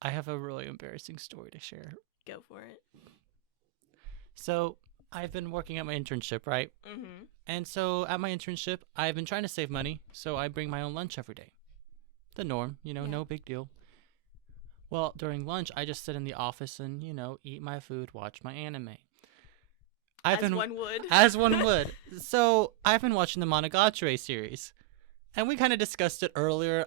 I have a really embarrassing story to share. Go for it. So, I've been working at my internship, right? Mm-hmm. And so, at my internship, I've been trying to save money, so I bring my own lunch every day. The norm, no big deal. Well, during lunch, I just sit in the office and, eat my food, watch my anime. One would. As one would. So, I've been watching the Monogatari series. And we kind of discussed it earlier.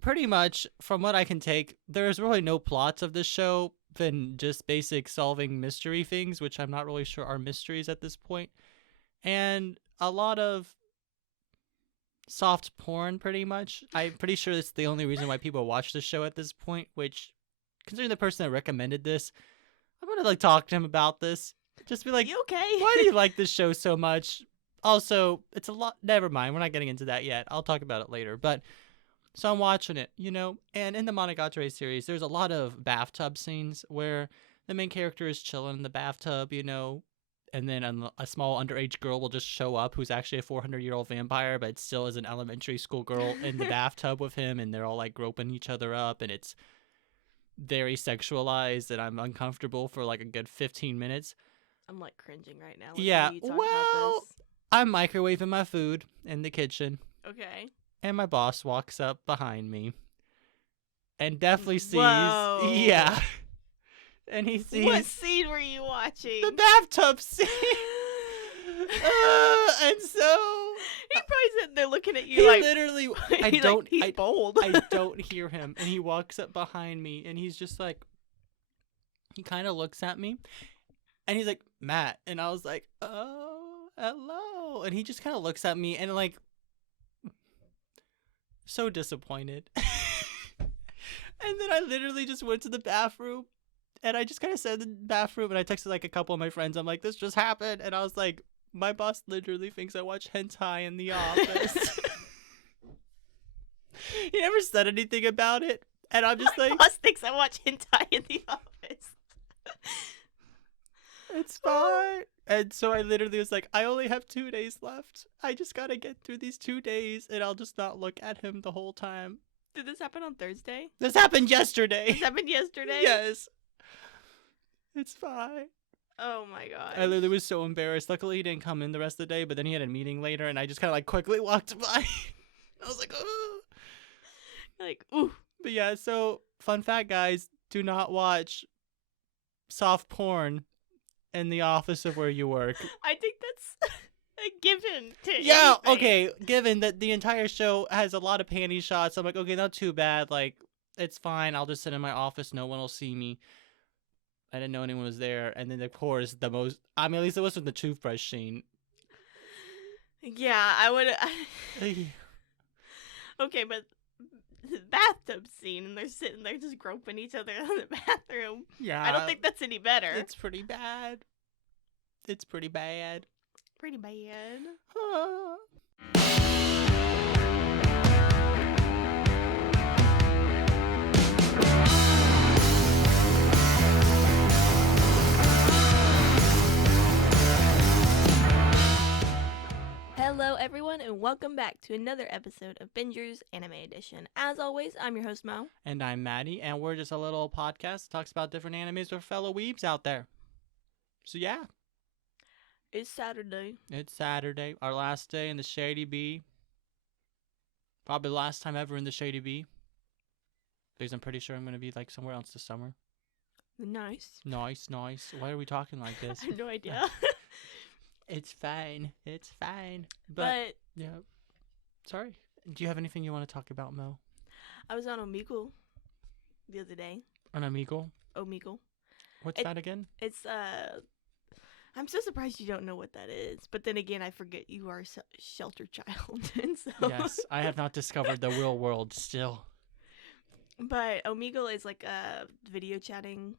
Pretty much, from what I can take, there's really no plots of this show than just basic solving mystery things, which I'm not really sure are mysteries at this point. And a lot of soft porn, pretty much. I'm pretty sure that's the only reason why people watch the show at this point, which, considering the person that recommended this, I'm going to, talk to him about this. Just be like, You okay? Why do you like this show so much? Also, it's a lot. Never mind. We're not getting into that yet. I'll talk about it later. But so I'm watching it, and in the Monogatari series, there's a lot of bathtub scenes where the main character is chilling in the bathtub, and then a small underage girl will just show up who's actually a 400-year-old vampire, but still is an elementary school girl in the bathtub with him, and they're all groping each other up, and it's very sexualized, and I'm uncomfortable for a good 15 minutes. I'm cringing right now. Yeah, About this. I'm microwaving my food in the kitchen. Okay. And my boss walks up behind me and definitely sees. Whoa. Yeah. And he sees. What scene were you watching? The bathtub scene. And so. He probably sitting there looking at you he like. Literally. He's bold. I don't hear him. And he walks up behind me and he's just like. He kind of looks at me. And he's like, Matt. And I was like, oh, hello. And he just kind of looks at me and so disappointed. And then I literally just went to the bathroom and I just kind of sat in the bathroom and I texted a couple of my friends. I'm like, this just happened. And I was like, my boss literally thinks I watch hentai in the office. He never said anything about it. And I'm just my boss thinks I watch hentai in the office. It's fine. And so I literally was like, I only have 2 days left. I just gotta get through these 2 days and I'll just not look at him the whole time. Did this happen on Thursday? This happened yesterday. This happened yesterday? Yes. It's fine. Oh my god. I literally was so embarrassed. Luckily he didn't come in the rest of the day, but then he had a meeting later and I just kind of quickly walked by. I was like, oh. Ooh. But yeah, so fun fact, guys, do not watch soft porn in the office of where you work. I think that's a given to Yeah, anything. okay, given that the entire show has a lot of panty shots, I'm like, okay, not too bad. It's fine. I'll just sit in my office. No one will see me. I didn't know anyone was there. And then, of course, at least it wasn't the toothbrush scene. Yeah, I would. Okay, but the bathtub scene, and they're sitting there just groping each other in the bathroom. Yeah. I don't think that's any better. It's pretty bad. It's pretty bad. Pretty bad. Hello everyone and welcome back to another episode of Binger's Anime Edition. As always, I'm your host Mo. And I'm Matty, and we're just a little podcast that talks about different animes with fellow weebs out there. So yeah. It's Saturday. It's Saturday, our last day in the Shady Bee. Probably the last time ever in the Shady Bee. Because I'm pretty sure I'm going to be somewhere else this summer. Nice. Nice. Why are we talking like this? I have no idea. It's fine. But yeah. Sorry. Do you have anything you want to talk about, Mel? I was on Omegle the other day. On Omegle? Omegle. What's that again? It's I'm so surprised you don't know what that is. But then again, I forget you are a shelter child. And so Yes, I have not discovered the real world still. But Omegle is like a video chatting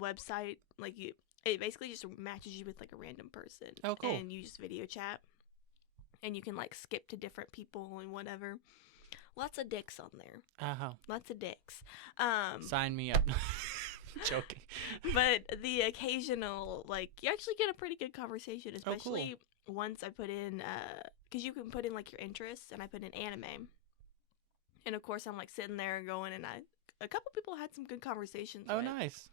website. It basically just matches you with a random person. Oh, cool. And you just video chat. And you can skip to different people and whatever. Lots of dicks on there. Uh-huh. Lots of dicks. Sign me up. Joking. But the occasional, you actually get a pretty good conversation, especially once I put in, because you can put in your interests, and I put in anime. And of course, I'm sitting there going, and a couple people had some good conversations Oh, with. nice.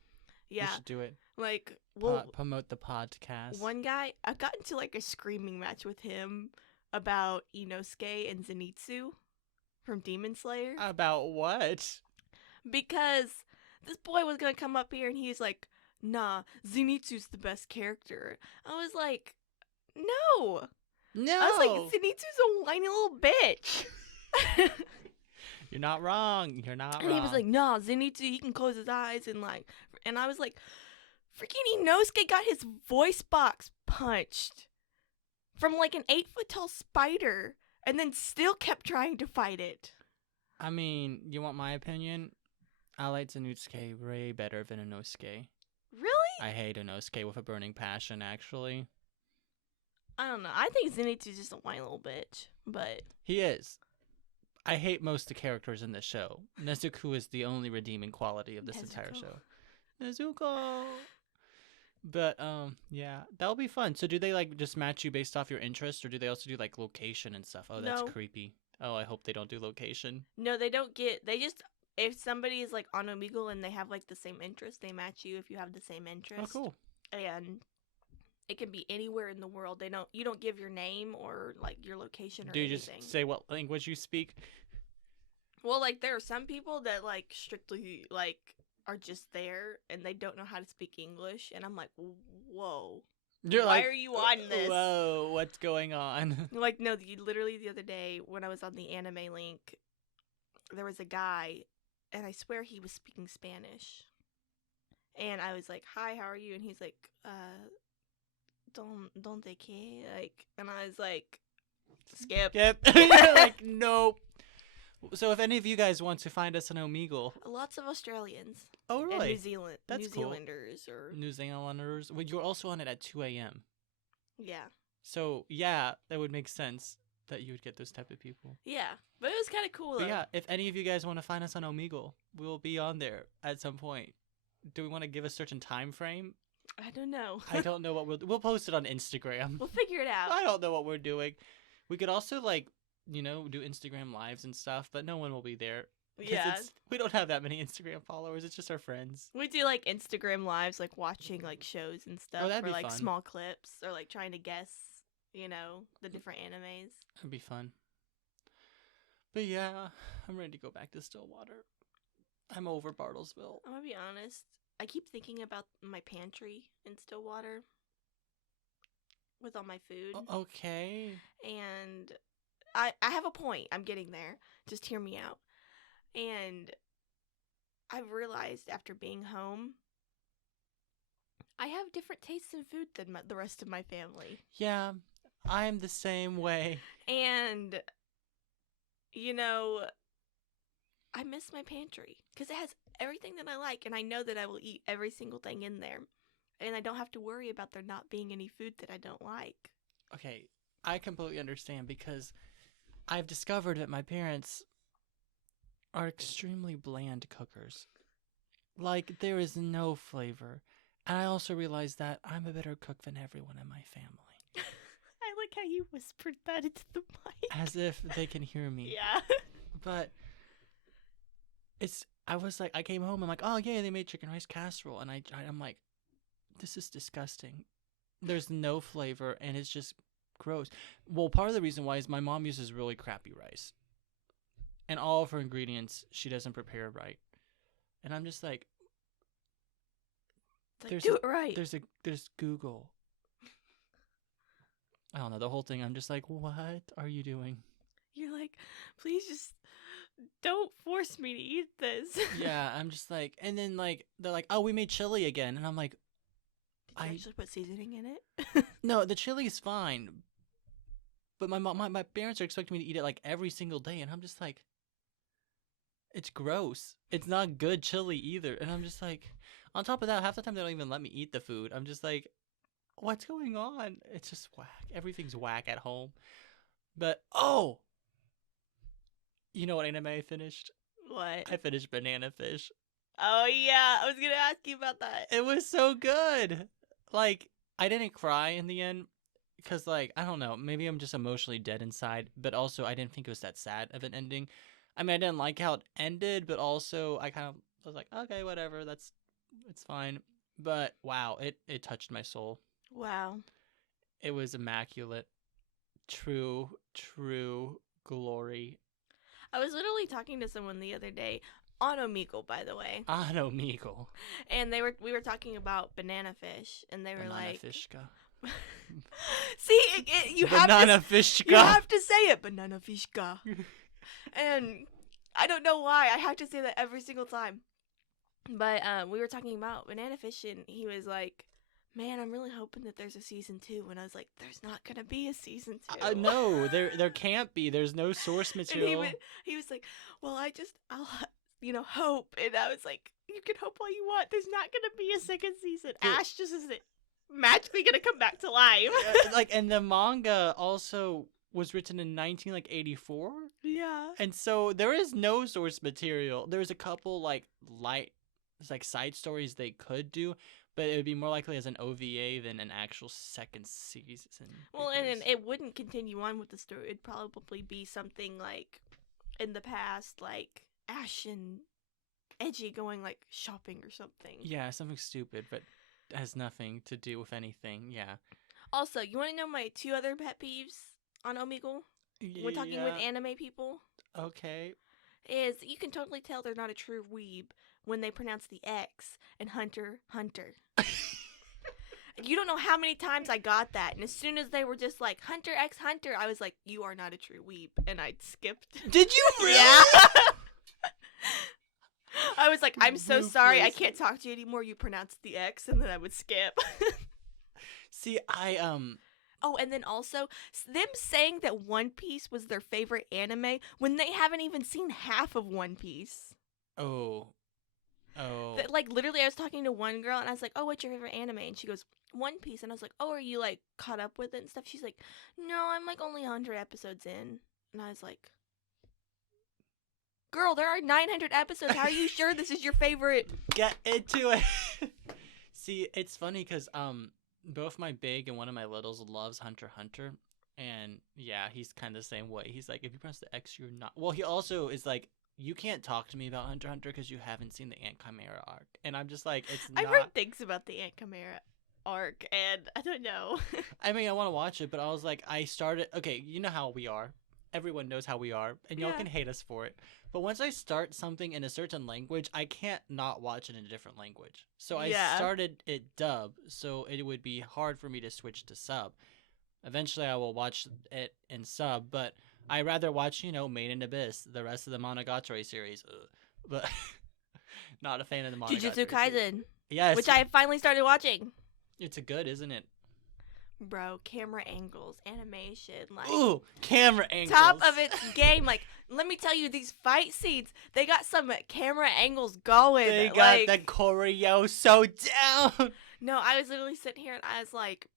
Yeah. You should do it. Like, well, Promote the podcast. one guy, I got into like a screaming match with him about Inosuke and Zenitsu from Demon Slayer. About what? Because this boy was gonna come up here and he was like, nah, Zenitsu's the best character. I was like, no. No. I was like, Zenitsu's a whiny little bitch. You're not wrong. You're not And wrong. he was like, nah, Zenitsu, he can close his eyes and I was like, freaking Inosuke got his voice box punched from like an 8-foot tall spider and then still kept trying to fight it. I mean, you want my opinion? I like Zenitsuke way better than Inosuke. Really? I hate Inosuke with a burning passion, actually. I don't know. I think Zenitsu's just a whiny little bitch, but He is. I hate most of the characters in this show. Nezuko is the only redeeming quality of this entire Nezuko. show. Nezuko! But, yeah, that'll be fun. So do they, like, just match you based off your interest, or do they also do, like, location and stuff? Oh, that's No. creepy. Oh, I hope they don't do location. no, they don't get. They just if somebody is like on Omegle and they have like the same interest, they match you if you have the same interest. Oh, cool. And it can be anywhere in the world. You don't give your name or like your location or Do you anything. just say what language you speak? Well, like there are some people that like strictly like are just there and they don't know how to speak English, and I'm like, whoa. You're Why like, are you on this? Whoa, what's going on? Like, no, literally the other day when I was on the anime link, there was a guy, and I swear he was speaking Spanish. And I was like, hi, how are you? And he's like, donde que? Like, and I was like, skip. Yep. You're like, nope. So if any of you guys want to find us on Omegle. Lots of Australians. Oh, And really? New That's cool. Zealanders or New Zealanders. Well, you're also on it at 2 a.m. yeah. So, yeah, that would make sense that you would get those type of people. Yeah. But it was kind of cool. But though. yeah, if any of you guys want to find us on Omegle, we'll be on there at some point. Do we want to give a certain time frame? I don't know. I don't know what we'll post it on Instagram. We'll figure it out. I don't know what we're doing. We could also like, do Instagram lives and stuff, but no one will be there. 'Cause Yeah. we don't have that many Instagram followers. It's just our friends. We do like Instagram lives, like watching like shows and stuff, that'd or be like fun. small clips, or like trying to guess, the different animes. That'd be fun. But yeah, I'm ready to go back to Stillwater. I'm over Bartlesville. I'm gonna be honest. I keep thinking about my pantry in Stillwater with all my food, Okay. and I have a point. I'm getting there. Just hear me out. And I've realized after being home, I have different tastes in food than the rest of my family. Yeah, I'm the same way. And, I miss my pantry because it has everything that I like, and I know that I will eat every single thing in there. And I don't have to worry about there not being any food that I don't like. Okay, I completely understand because I've discovered that my parents are extremely bland cookers. Like, there is no flavor. And I also realized that I'm a better cook than everyone in my family. I like how you whispered that into the mic. As if they can hear me. Yeah. But I came home, I'm like, oh yeah, they made chicken rice casserole. And I'm like, this is disgusting. There's no flavor and it's just gross. Well, part of the reason why is my mom uses really crappy rice. And all of her ingredients, she doesn't prepare right. And I'm just like, Do it right. there's Google. I don't know, the whole thing, I'm just like, what are you doing? You're like, please just don't force me to eat this. Yeah, I'm just like, and then like, they're like, oh, we made chili again. And I'm like, Did you actually put seasoning in it? no, the chili's fine. But my parents are expecting me to eat it like every single day. And I'm just like, it's gross. It's not good chili either. And I'm just like, on top of that, half the time they don't even let me eat the food. I'm just like, what's going on? It's just whack. Everything's whack at home. But, oh! You know what anime I finished? What? I finished Banana Fish. Oh, yeah. I was going to ask you about that. It was so good. Like, I didn't cry in the end. Because, like, I don't know. Maybe I'm just emotionally dead inside. But also, I didn't think it was that sad of an ending. I mean, I didn't like how it ended, but also I kind of was like, okay, whatever, it's fine. But wow, it touched my soul. Wow. It was immaculate. True glory. I was literally talking to someone the other day on Omegle, by the way, Ano Migo. and we were talking about banana fish, and they were Banana like, fishka. "See, you have Banana to fishka. you have to say it, banana fishka." And I don't know why I have to say that every single time. But we were talking about banana fish, and he was like, "Man, I'm really hoping that there's a season 2." And I was like, "There's not gonna be a season 2." No, there can't be. There's no source And material. he was like, "Well, I'll hope." And I was like, "You can hope all you want. There's not gonna be a second season. Ash just isn't magically gonna come back to life." Like, and the manga also was written in 1984. Yeah. And so there is no source material. There's a couple side stories they could do, but it would be more likely as an OVA than an actual second season. Well, and it wouldn't continue on with the story. It'd probably be something like in the past, like Ash and Edgy going like shopping or something. Yeah, something stupid, but has nothing to do with anything. Yeah. Also, you want to know my 2 other pet peeves on Omegle? When talking with anime people? Okay. Is you can totally tell they're not a true weeb when they pronounce the X and Hunter. You don't know how many times I got that, and as soon as they were just like Hunter X Hunter, I was like, "You are not a true weeb," and I skipped. Did you really? Yeah. I was like, "I'm so sorry, I Ruthless. can't talk to you anymore. You pronounced the X," and then I would skip. See, Oh, and then also them saying that One Piece was their favorite anime when they haven't even seen half of One Piece. Oh. Like, literally, I was talking to one girl, and I was like, "Oh, what's your favorite anime?" And she goes, "One Piece." And I was like, "Oh, are you, like, caught up with it and stuff?" She's like, "No, I'm, like, only 100 episodes in." And I was like, "Girl, there are 900 episodes. How are you sure this is your favorite?" Get into it. See, it's funny because both my big and one of my littles loves Hunter x Hunter, and yeah, he's kind of the same way. He's like, if you press the X, you're not. Well, he also is like, you can't talk to me about Hunter x Hunter because you haven't seen the Ant Chimera arc, and I'm just like, it's not. I've heard things about the Ant Chimera arc, and I don't know. I mean, I want to watch it, but I was like, I started. Okay, you know how we are. Everyone knows how we are, and y'all Yeah. can hate us for it. But once I start something in a certain language, I can't not watch it in a different language. So I Yeah. started it dub, so it would be hard for me to switch to sub. Eventually, I will watch it in sub, but I rather watch, Made in Abyss, the rest of the Monogatari series. But not a fan of the Monogatari Jujutsu series. Kaisen, Yes, which I finally started watching. it's a good, isn't it? Bro, camera angles, animation, like Ooh, camera angles. top of its game. Like, let me tell you, these fight scenes, they got some camera angles going. They got like, the choreo so down. No, I was literally sitting here and I was like,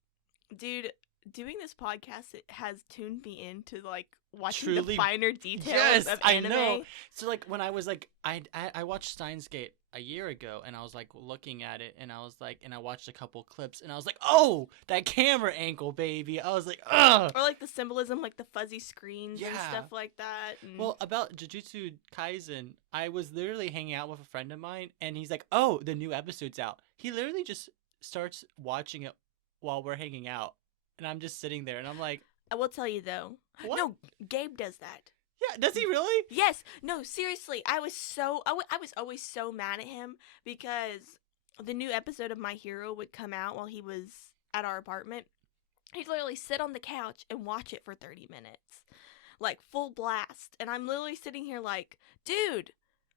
dude, doing this podcast, it has tuned me into like watching Truly- the finer details Yes, of I anime. know. So like when I was like, I watched Steins Gate a year ago, and I was like looking at it, and I was like, and I watched a couple clips, and I was like, oh, that camera angle, baby. I was like, ugh. Or like the symbolism, like the fuzzy screens and Yeah. stuff like that. And Well, about Jujutsu Kaisen, I was literally hanging out with a friend of mine, and he's like, oh, the new episode's out. He literally just starts watching it while we're hanging out, and I'm just sitting there, and I'm like, I will tell you though. what? No, Gabe does that. Yeah, does he really? Yes. No, seriously. I was always so mad at him because the new episode of My Hero would come out while he was at our apartment. He'd literally sit on the couch and watch it for 30 minutes. Like full blast. And I'm literally sitting here like, dude,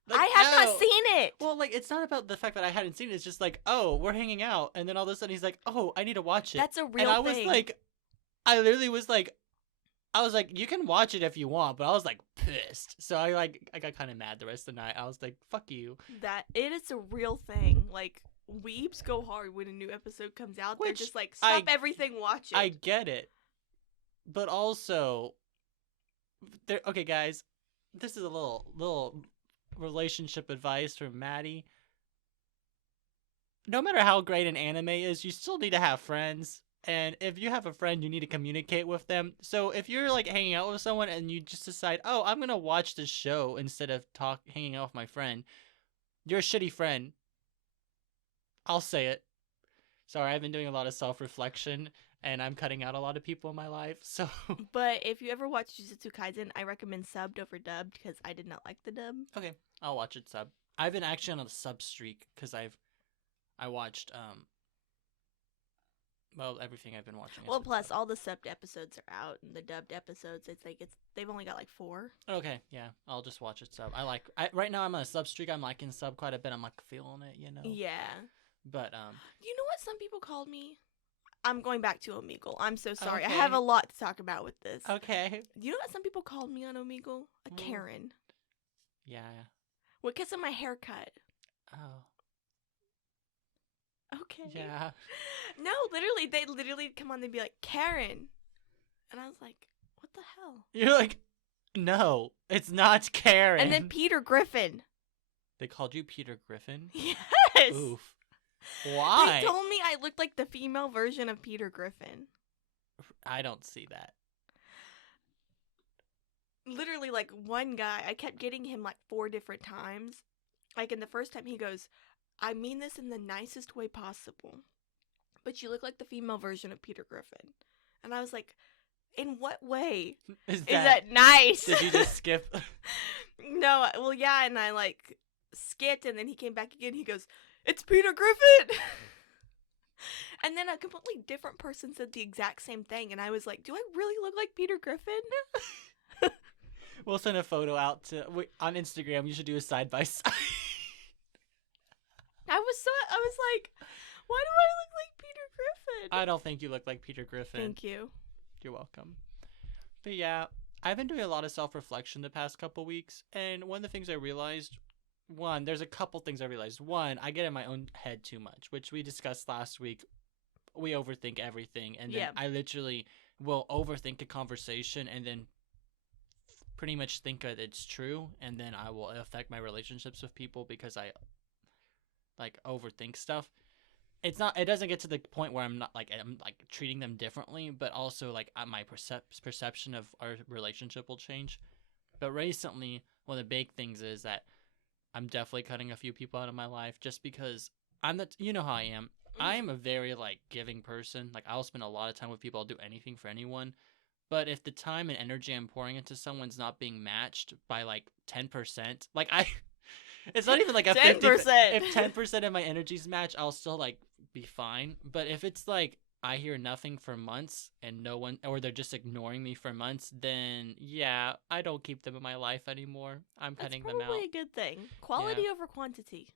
Like, I have no. not seen it. Well, like, it's not about the fact that I hadn't seen it. It's just like, oh, we're hanging out. And then all of a sudden he's like, oh, I need to watch it. That's a real and I thing. was like, I literally was like, you can watch it if you want. But I was like pissed. So I got kind of mad the rest of the night. I was like, fuck you. That it is a real thing. Like, weebs go hard when a new episode comes out. They're Which just like, stop I- everything, watch it. I get it. But also, okay, guys, this is a little relationship advice from Matty. No matter how great an anime is, you still need to have friends. And if you have a friend, you need to communicate with them. So if you're like hanging out with someone and you just decide, oh, I'm gonna watch this show instead of hanging out with my friend, you're a shitty friend. I'll say it. Sorry, I've been doing a lot of self-reflection, and I'm cutting out a lot of people in my life. So But if you ever watch Jujutsu Kaisen, I recommend subbed over dubbed because I did not like the dub. okay, I'll watch it sub. I've been actually on a sub streak because I watched well, everything I've been watching. Well, plus all the subbed episodes are out, and the dubbed episodes, they've only got like 4. Okay, yeah, I'll just watch it sub. Right now I'm on a sub streak. I'm liking sub quite a bit. I'm like feeling it, you know. Yeah. But You know what some people called me? I'm going back to Omegle. I'm so sorry. I Okay. have a lot to talk about with this. okay. You know what some people called me on Omegle? A Mm. Karen. Yeah. Well, because of my haircut. Oh. Okay. Yeah. No, literally, they literally come on. They'd be like, Karen, and I was like, what the hell? You're like, no, it's not Karen. And then Peter Griffin. They called you Peter Griffin. Yes. Oof. Why? They told me I looked like the female version of Peter Griffin. I don't see that. Literally, like one guy, I kept getting him like 4 different times. Like in the first time, he goes, I mean this in the nicest way possible, but you look like the female version of Peter Griffin. And I was like, in what way Is is that nice? Did you just skip? No, well, yeah, and I like skipped, and then he came back again. He goes, it's Peter Griffin! And then a completely different person said the exact same thing, and I was like, do I really look like Peter Griffin? We'll send a photo out on Instagram. You should do a side by side. I was like, why do I look like Peter Griffin? I don't think you look like Peter Griffin. Thank you. You're welcome. But yeah, I've been doing a lot of self-reflection the past couple weeks, and one of the things I realized, there's a couple things I realized. One, I get in my own head too much, which we discussed last week. We overthink everything, and then Yeah. I literally will overthink a conversation and then pretty much think that it's true, and then I will affect my relationships with people because I like overthink stuff. It doesn't get to the point where I'm treating them differently, but also like my perception of our relationship will change. But recently, one of the big things is that I'm definitely cutting a few people out of my life just because you know how I am. I am a very like giving person. Like I'll spend a lot of time with people. I'll do anything for anyone. But if the time and energy I'm pouring into someone's not being matched by like 10%, like it's not even like a 10%. 50%. If 10% of my energy's matched, I'll still like be fine. But if it's like I hear nothing for months and no one, or they're just ignoring me for months, then yeah, I don't keep them in my life anymore. I'm That's cutting them out. probably a good thing. Quality over quantity.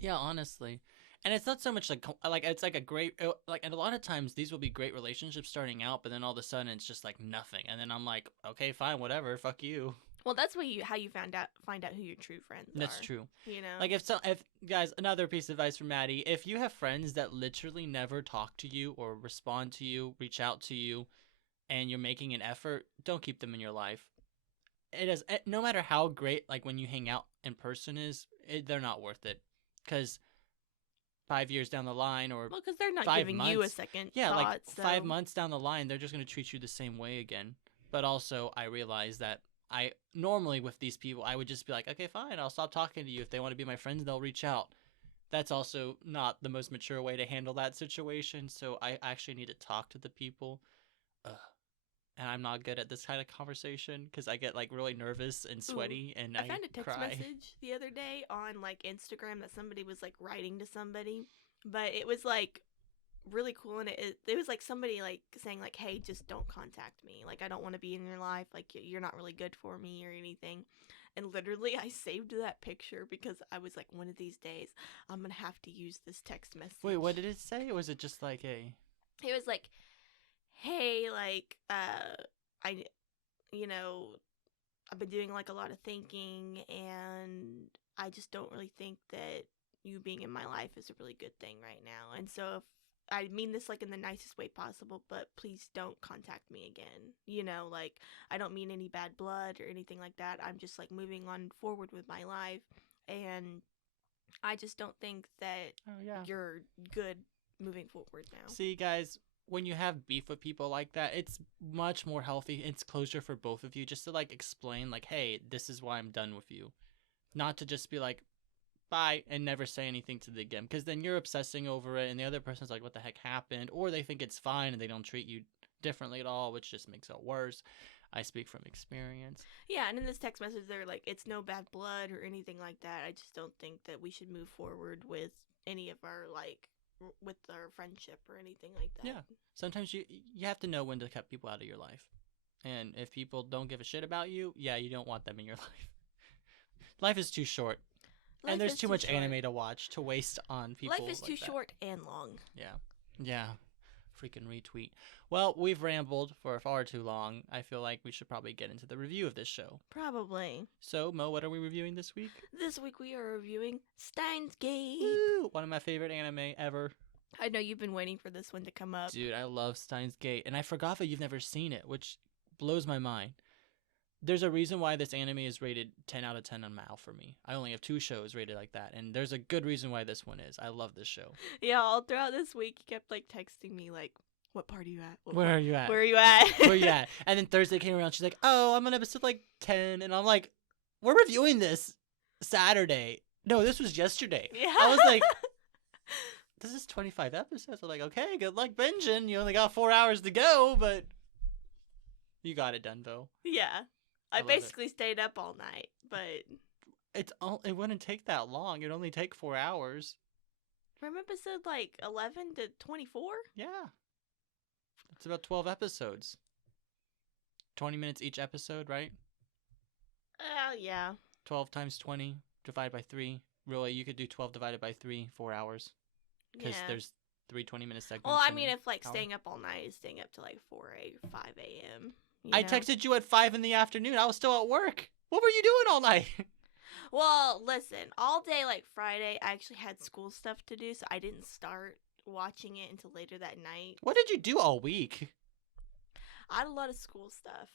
Yeah, honestly. And it's not so much like it's like a great like, and a lot of times these will be great relationships starting out, but then all of a sudden it's just like nothing, and then I'm like, okay, fine, whatever, fuck you. Well, that's how you find out who your true friends are. That's true. You know, Like if guys, another piece of advice from Matty: if you have friends that literally never talk to you or respond to you, reach out to you, and you're making an effort, don't keep them in your life. No matter how great like when you hang out in person they're not worth it, because 5 years down the line, or well, because they're not 5 giving you a months. second Yeah, thought. like so. 5 months down the line, they're just going to treat you the same way again. But also, I realize that I normally with these people, I would just be like, okay, fine, I'll stop talking to you. If they want to be my friends, they'll reach out. That's also not the most mature way to handle that situation. So I actually need to talk to the people. And I'm not good at this kind of conversation because I get like really nervous and sweaty. And I found a text cry. message the other day on like Instagram that somebody was like writing to somebody, but it was like really cool, and it was like somebody like saying like, hey, just don't contact me, like I don't want to be in your life, like you're not really good for me or anything. And literally I saved that picture because I was like, one of these days I'm gonna have to use this text message. Wait, what did it say? Or was it just like a... It was like, hey, like I you know, I've been doing like a lot of thinking, and I just don't really think that you being in my life is a really good thing right now. And so if I mean this like in the nicest way possible, but please don't contact me again. You know, like I don't mean any bad blood or anything like that. I'm just like moving on forward with my life, and I just don't think that you're good moving forward now. See, guys, when you have beef with people like that, it's much more healthy. It's closure for both of you, just to like explain, like, hey, this is why I'm done with you, not to just be like, bye, and never say anything to them again, because then you're obsessing over it, and the other person's like, what the heck happened, or they think it's fine and they don't treat you differently at all, which just makes it worse. I speak from experience. Yeah, and in this text message, they're like, it's no bad blood or anything like that. I just don't think that we should move forward with any of our, like, with our friendship or anything like that. Yeah. Sometimes you have to know when to cut people out of your life. And if people don't give a shit about you, yeah, you don't want them in your life. Life is too short. And there's too much anime to watch to waste on people. Life is too short and long. Yeah. Yeah. Freaking retweet. Well, we've rambled for far too long. I feel like we should probably get into the review of this show. Probably. So, Mo, what are we reviewing this week? This week we are reviewing Steins Gate. Woo! One of my favorite anime ever. I know you've been waiting for this one to come up. Dude, I love Steins Gate. And I forgot that you've never seen it, which blows my mind. There's a reason why this anime is rated 10 out of 10 on Mal for me. I only have 2 shows rated like that, and there's a good reason why this one is. I love this show. Yeah, all throughout this week, he kept, like, texting me, like, what part are you at? Where are you at? Where are you at? Where are you at? And then Thursday came around, she's like, oh, I'm on episode, like, 10, and I'm like, we're reviewing this Saturday. No, this was yesterday. Yeah. I was like, this is 25 episodes. I'm like, okay, good luck binging. You only got 4 hours to go, but you got it done, though. Yeah. I basically stayed up all night, but it wouldn't take that long. It'd only take 4 hours. from episode like 11 to 24? Yeah. It's about 12 episodes. 20 minutes each episode, right? Yeah. 12 times 20 divided by 3. Really, you could do 12 divided by 3, 4 hours. Because there's 3 20-minute segments. Well, I mean, if like staying up all night is staying up to like 5 a.m. I texted you at 5 in the afternoon. I was still at work. What were you doing all night? Well, listen, all day like Friday, I actually had school stuff to do, so I didn't start watching it until later that night. What did you do all week? I had a lot of school stuff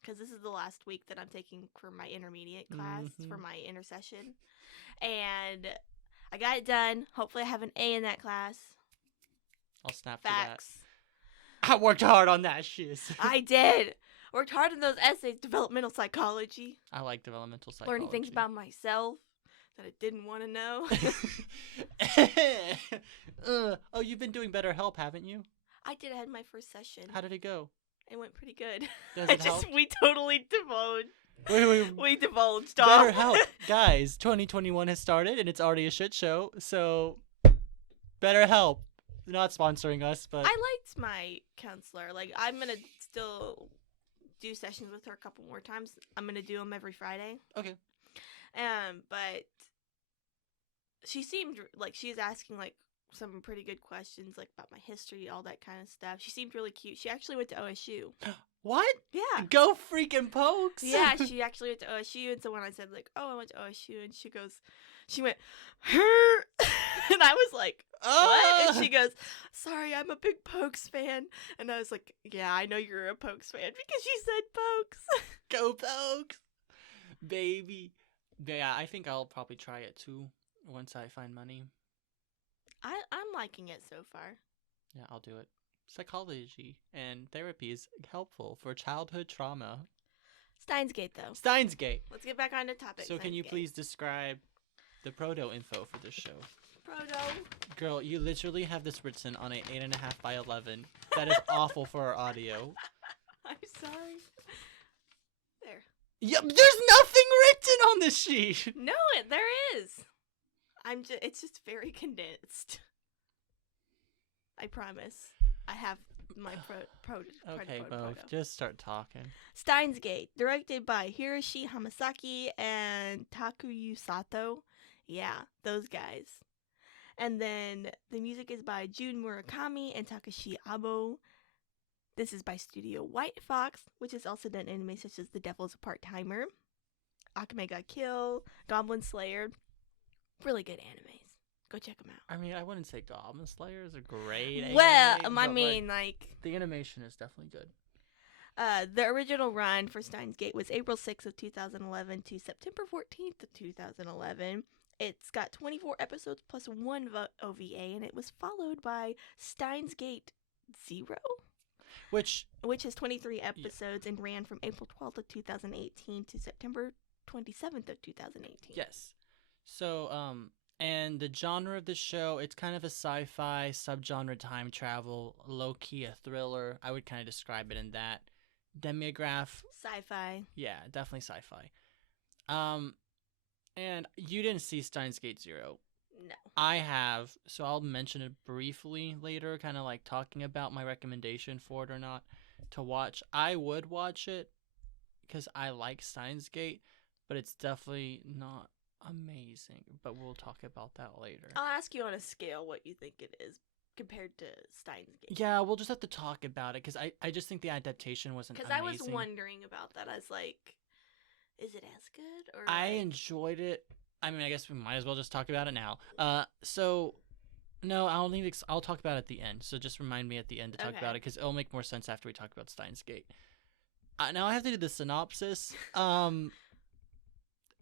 because this is the last week that I'm taking for my intermediate class for my intersession, and I got it done. Hopefully, I have an A in that class. I'll snap Facts. to that. I worked hard on that shit. I did. Worked hard on those essays, developmental psychology. I like developmental psychology. Learning things about myself that I didn't want to know. Oh, you've been doing BetterHelp, haven't you? I did. I had my first session. How did it go? It went pretty good. Does it help? We totally divulged. Wait. We divulged. BetterHelp. Guys, 2021 has started and it's already a shit show. So, BetterHelp. Not sponsoring us, but... I liked my counselor. Like, I'm going to still do sessions with her a couple more times. I'm going to do them every Friday. Okay. But she seemed like she was asking, like, some pretty good questions, like, about my history, all that kind of stuff. She seemed really cute. She actually went to OSU. What? Yeah. Go freaking Pokes! Yeah, she actually went to OSU, and so when I said, like, oh, I went to OSU, and she went, and I was like, what? And she goes, sorry, I'm a big Pokes fan. And I was like, yeah, I know you're a Pokes fan because she said Pokes. Go Pokes! Baby. Yeah, I think I'll probably try it too once I find money. I'm liking it so far. Yeah, I'll do it. Psychology and therapy is helpful for childhood trauma. Steins Gate, though. Steins Gate. Let's get back on the topic. So can you please describe the proto info for this show? Proto. Girl, you literally have this written on an 8.5 by 11. That is awful for our audio. I'm sorry. There. Yeah, there's nothing written on this sheet. No, there is. It's just very condensed. I promise. I have my Okay, Bo, just start talking. Steins Gate, directed by Hiroshi Hamasaki and Takuyu Sato. Yeah, those guys. And then the music is by Jun Murakami and Takashi Abo. This is by Studio White Fox, which has also done anime such as The Devil's a Part-Timer, Akame ga Kill, Goblin Slayer. Really good animes. Go check them out. I mean, I wouldn't say Goblin Slayer is a great Well, anime, I but, mean, like... The animation is definitely good. The original run for Steins Gate was April 6th of 2011 to September 14th of 2011. It's got 24 episodes plus one OVA, and it was followed by Steins Gate Zero, which which is 23 episodes and ran from April 12th of 2018 to September 27th of 2018. yes. So and the genre of the show, it's kind of a sci-fi subgenre, time travel, low-key a thriller. I would kind of describe it in that. Demograph, Sci-fi. yeah, definitely sci-fi. And you didn't see Steins Gate Zero. No. I have, so I'll mention it briefly later, kind of like talking about my recommendation for it or not to watch. I would watch it because I like Steins Gate, but it's definitely not amazing. But we'll talk about that later. I'll ask you on a scale what you think it is compared to Steins Gate. Yeah, we'll just have to talk about it because I just think the adaptation wasn't amazing. Because I was wondering about that. I was like, is it as good? Or I like... enjoyed it. I mean, I guess we might as well just talk about it now. So, no, I'll talk about it at the end. So just remind me at the end to talk about it because it'll make more sense after we talk about Steins Gate. Now I have to do the synopsis.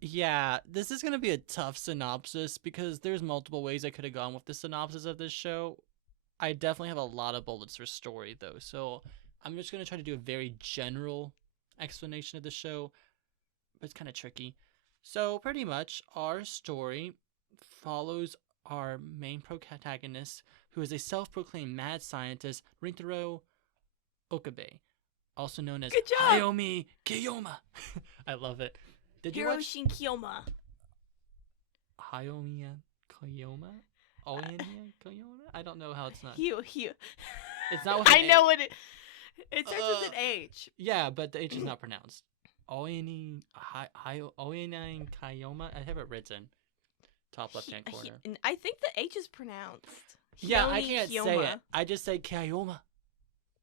Yeah, this is gonna be a tough synopsis because there's multiple ways I could have gone with the synopsis of this show. I definitely have a lot of bullets for story though, so I'm just gonna try to do a very general explanation of the show, but it's kind of tricky. So pretty much our story follows our main protagonist, who is a self-proclaimed mad scientist, Rintaro Okabe, also known as Hayomi Kiyoma. I love it. Did you watch Hiroshin Kiyoma? Hayomi Kiyoma? Oyenya Kiyoma? I don't know how it's not. It's not with an I know what it starts with an H. Yeah, but the H is not pronounced. Oyeni Kiyoma. I have it written. Top left-hand corner. I think the H is pronounced. Yeah, I can't say it. I just say Kiyoma.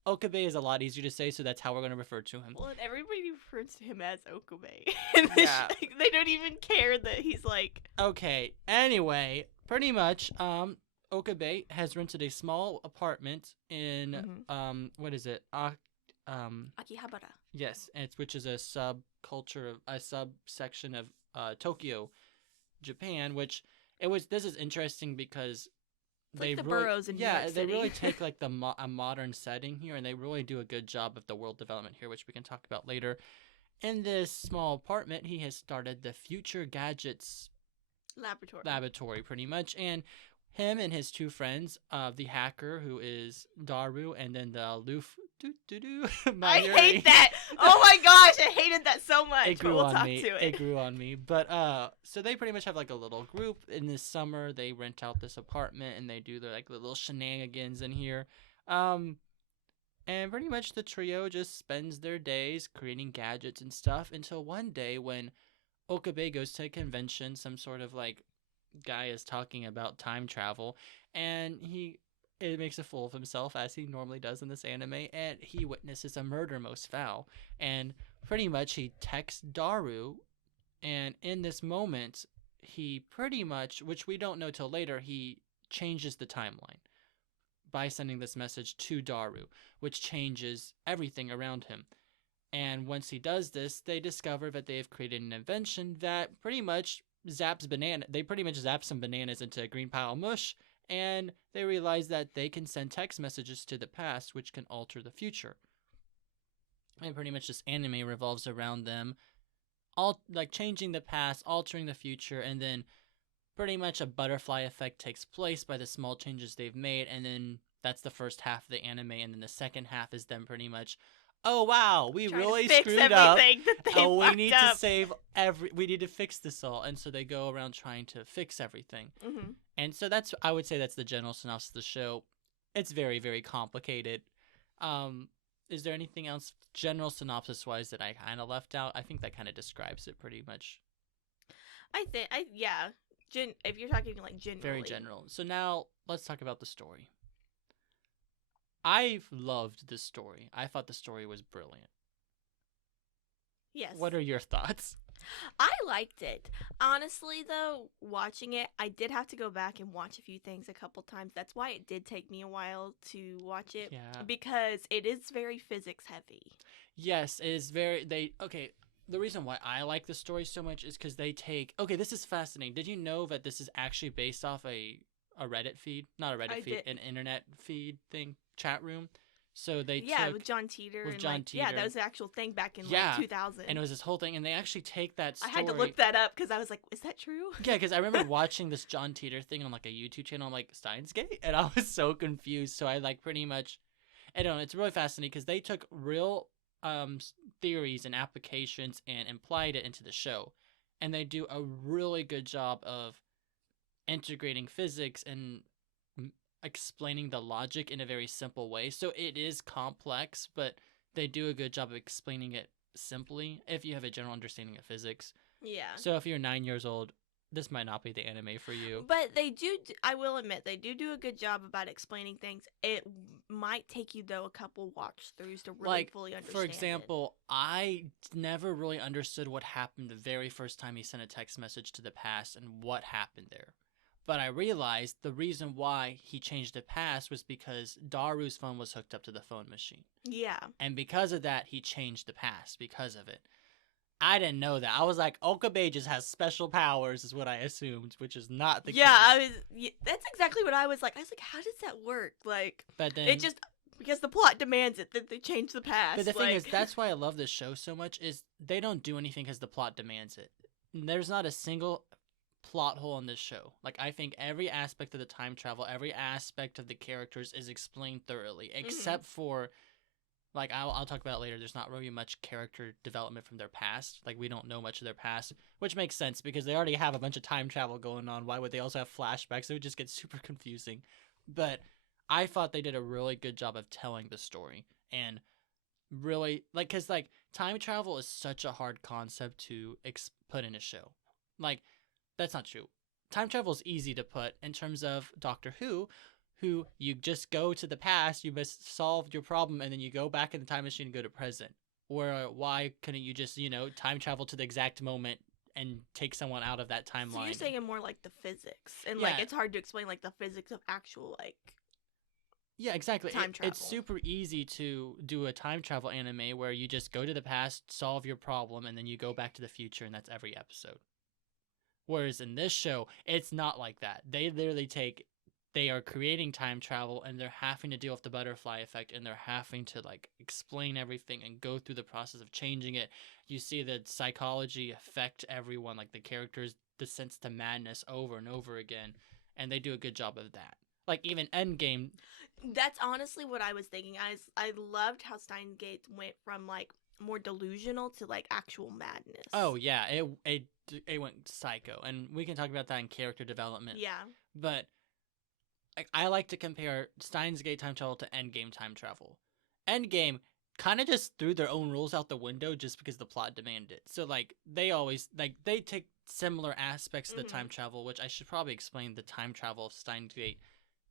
Okabe is a lot easier to say, so that's how we're going to refer to him. Well, and everybody refers to him as Okabe. Yeah. They don't even care that he's like... Okay, anyway, pretty much, Okabe has rented a small apartment in, what is it? Akihabara. Yes, which is a subsection of Tokyo, Japan, which this is interesting because they like the really, boroughs in New York City. they really take like a modern setting here, and they really do a good job of the world development here, which we can talk about later. In this small apartment, he has started the Future Gadgets laboratory pretty much, and him and his two friends, the hacker who is Daru, and then the aloof I hate that. Oh my gosh, I hated that so much. It grew on me. But so they pretty much have like a little group. In this summer, they rent out this apartment and they do their like little shenanigans in here. And pretty much the trio just spends their days creating gadgets and stuff until one day when Okabe goes to a convention, some sort of like guy is talking about time travel, and it makes a fool of himself as he normally does in this anime, and he witnesses a murder most foul, and pretty much he texts Daru, and in this moment he pretty much, which we don't know till later, he changes the timeline by sending this message to Daru, which changes everything around him. And once he does this, they discover that they have created an invention that pretty much zap some bananas into a green pile of mush, and they realize that they can send text messages to the past, which can alter the future. And pretty much this anime revolves around them, all like changing the past, altering the future, and then pretty much a butterfly effect takes place by the small changes they've made, and then that's the first half of the anime, and then the second half is them pretty much, oh wow, we really screwed up. Oh, we need to fix this all, and so they go around trying to fix everything. Mm-hmm. And so I would say that's the general synopsis of the show. It's very, very complicated. Is there anything else general synopsis wise that I kind of left out? I think that kind of describes it pretty much. If you're talking like generally. Very general. So now let's talk about the story. I've loved this story. I thought the story was brilliant. Yes. What are your thoughts? I liked it. Honestly, though, watching it, I did have to go back and watch a few things a couple times. That's why it did take me a while to watch it. Yeah. Because it is very physics heavy. Yes, it is very... The reason why I like the story so much is because they take... Okay, this is fascinating. Did you know that this is actually based off a Reddit feed? Not a Reddit feed, an internet feed thing chat room. So they Yeah, took with John Teeter. with And John like, yeah, Teeter. that was the actual thing back in Yeah, like 2000. and it was this whole thing, and they actually take that story. I had to look that up because I was like, is that true? Yeah, because I remember watching this John Teeter thing on like a YouTube channel. I'm like, Steins Gate? And I was so confused. So I like pretty much, I don't know, it's really fascinating because they took real theories and applications and applied it into the show. And they do a really good job of integrating physics and explaining the logic in a very simple way. So it is complex, but they do a good job of explaining it simply if you have a general understanding of physics. Yeah. So if you're 9 years old, this might not be the anime for you. But they do, I will admit, they do a good job about explaining things. It might take you, though, a couple watch throughs to really fully understand for example, I never really understood what happened the very first time he sent a text message to the past and what happened there. But I realized the reason why he changed the past was because Daru's phone was hooked up to the phone machine. Yeah. And because of that, he changed the past because of it. I didn't know that. I was like, Okabe just has special powers, is what I assumed, which is not the case. That's exactly what I was like. I was like, how does that work? Like, but then, it just, because the plot demands it, that they change the past. But the thing is, that's why I love this show so much, is they don't do anything because the plot demands it. There's not a single plot hole in this show. Like, I think every aspect of the time travel, every aspect of the characters is explained thoroughly, except for... Like, I'll talk about it later. There's not really much character development from their past. Like, we don't know much of their past, which makes sense because they already have a bunch of time travel going on. Why would they also have flashbacks? It would just get super confusing. But I thought they did a really good job of telling the story. And really, like, because, like, time travel is such a hard concept to put in a show. Like, that's not true. Time travel is easy to put in terms of Doctor Who, you just go to the past, you must solve your problem, and then you go back in the time machine and go to present. Or why couldn't you just, time travel to the exact moment and take someone out of that timeline? So you're saying more like the physics, and like it's hard to explain like the physics of actual like. Yeah, exactly. Time travel. It's super easy to do a time travel anime where you just go to the past, solve your problem, and then you go back to the future, and that's every episode. Whereas in this show, it's not like that. They literally they are creating time travel and they're having to deal with the butterfly effect and they're having to like explain everything and go through the process of changing it. You see the psychology affect everyone, like the characters descent to madness over and over again, and they do a good job of that. Like even Endgame. That's honestly what I was thinking. I loved how Steins Gate went from like more delusional to like actual madness. Oh yeah, it went psycho, and we can talk about that in character development. Yeah, but I like to compare Steins Gate time travel to Endgame time travel. Endgame kind of just threw their own rules out the window just because the plot demanded it. So like they always they take similar aspects of the time travel, which I should probably explain the time travel of Steins Gate.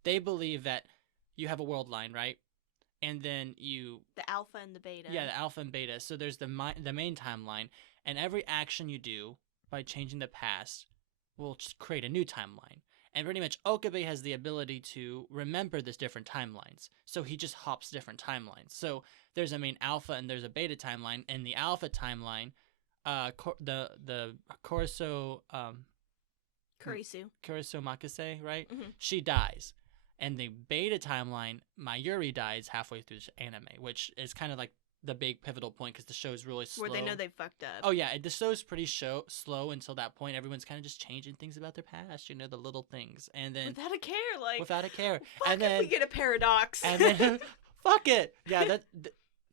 They believe that you have a world line, right? And then the alpha and the beta. Yeah, the alpha and beta. So there's the main timeline, and every action you do by changing the past will just create a new timeline. And pretty much Okabe has the ability to remember these different timelines. So he just hops different timelines. So there's a main alpha and there's a beta timeline. And the alpha timeline, the Kurisu Makase, right? Mm-hmm. She dies. And the beta timeline, Mayuri dies halfway through the anime, which is kind of like the big pivotal point because the show is really slow. Where they know they fucked up. Oh yeah, the show's pretty slow until that point. Everyone's kind of just changing things about their past, the little things, and then without a care, Fuck and then we get a paradox. And then fuck it, yeah.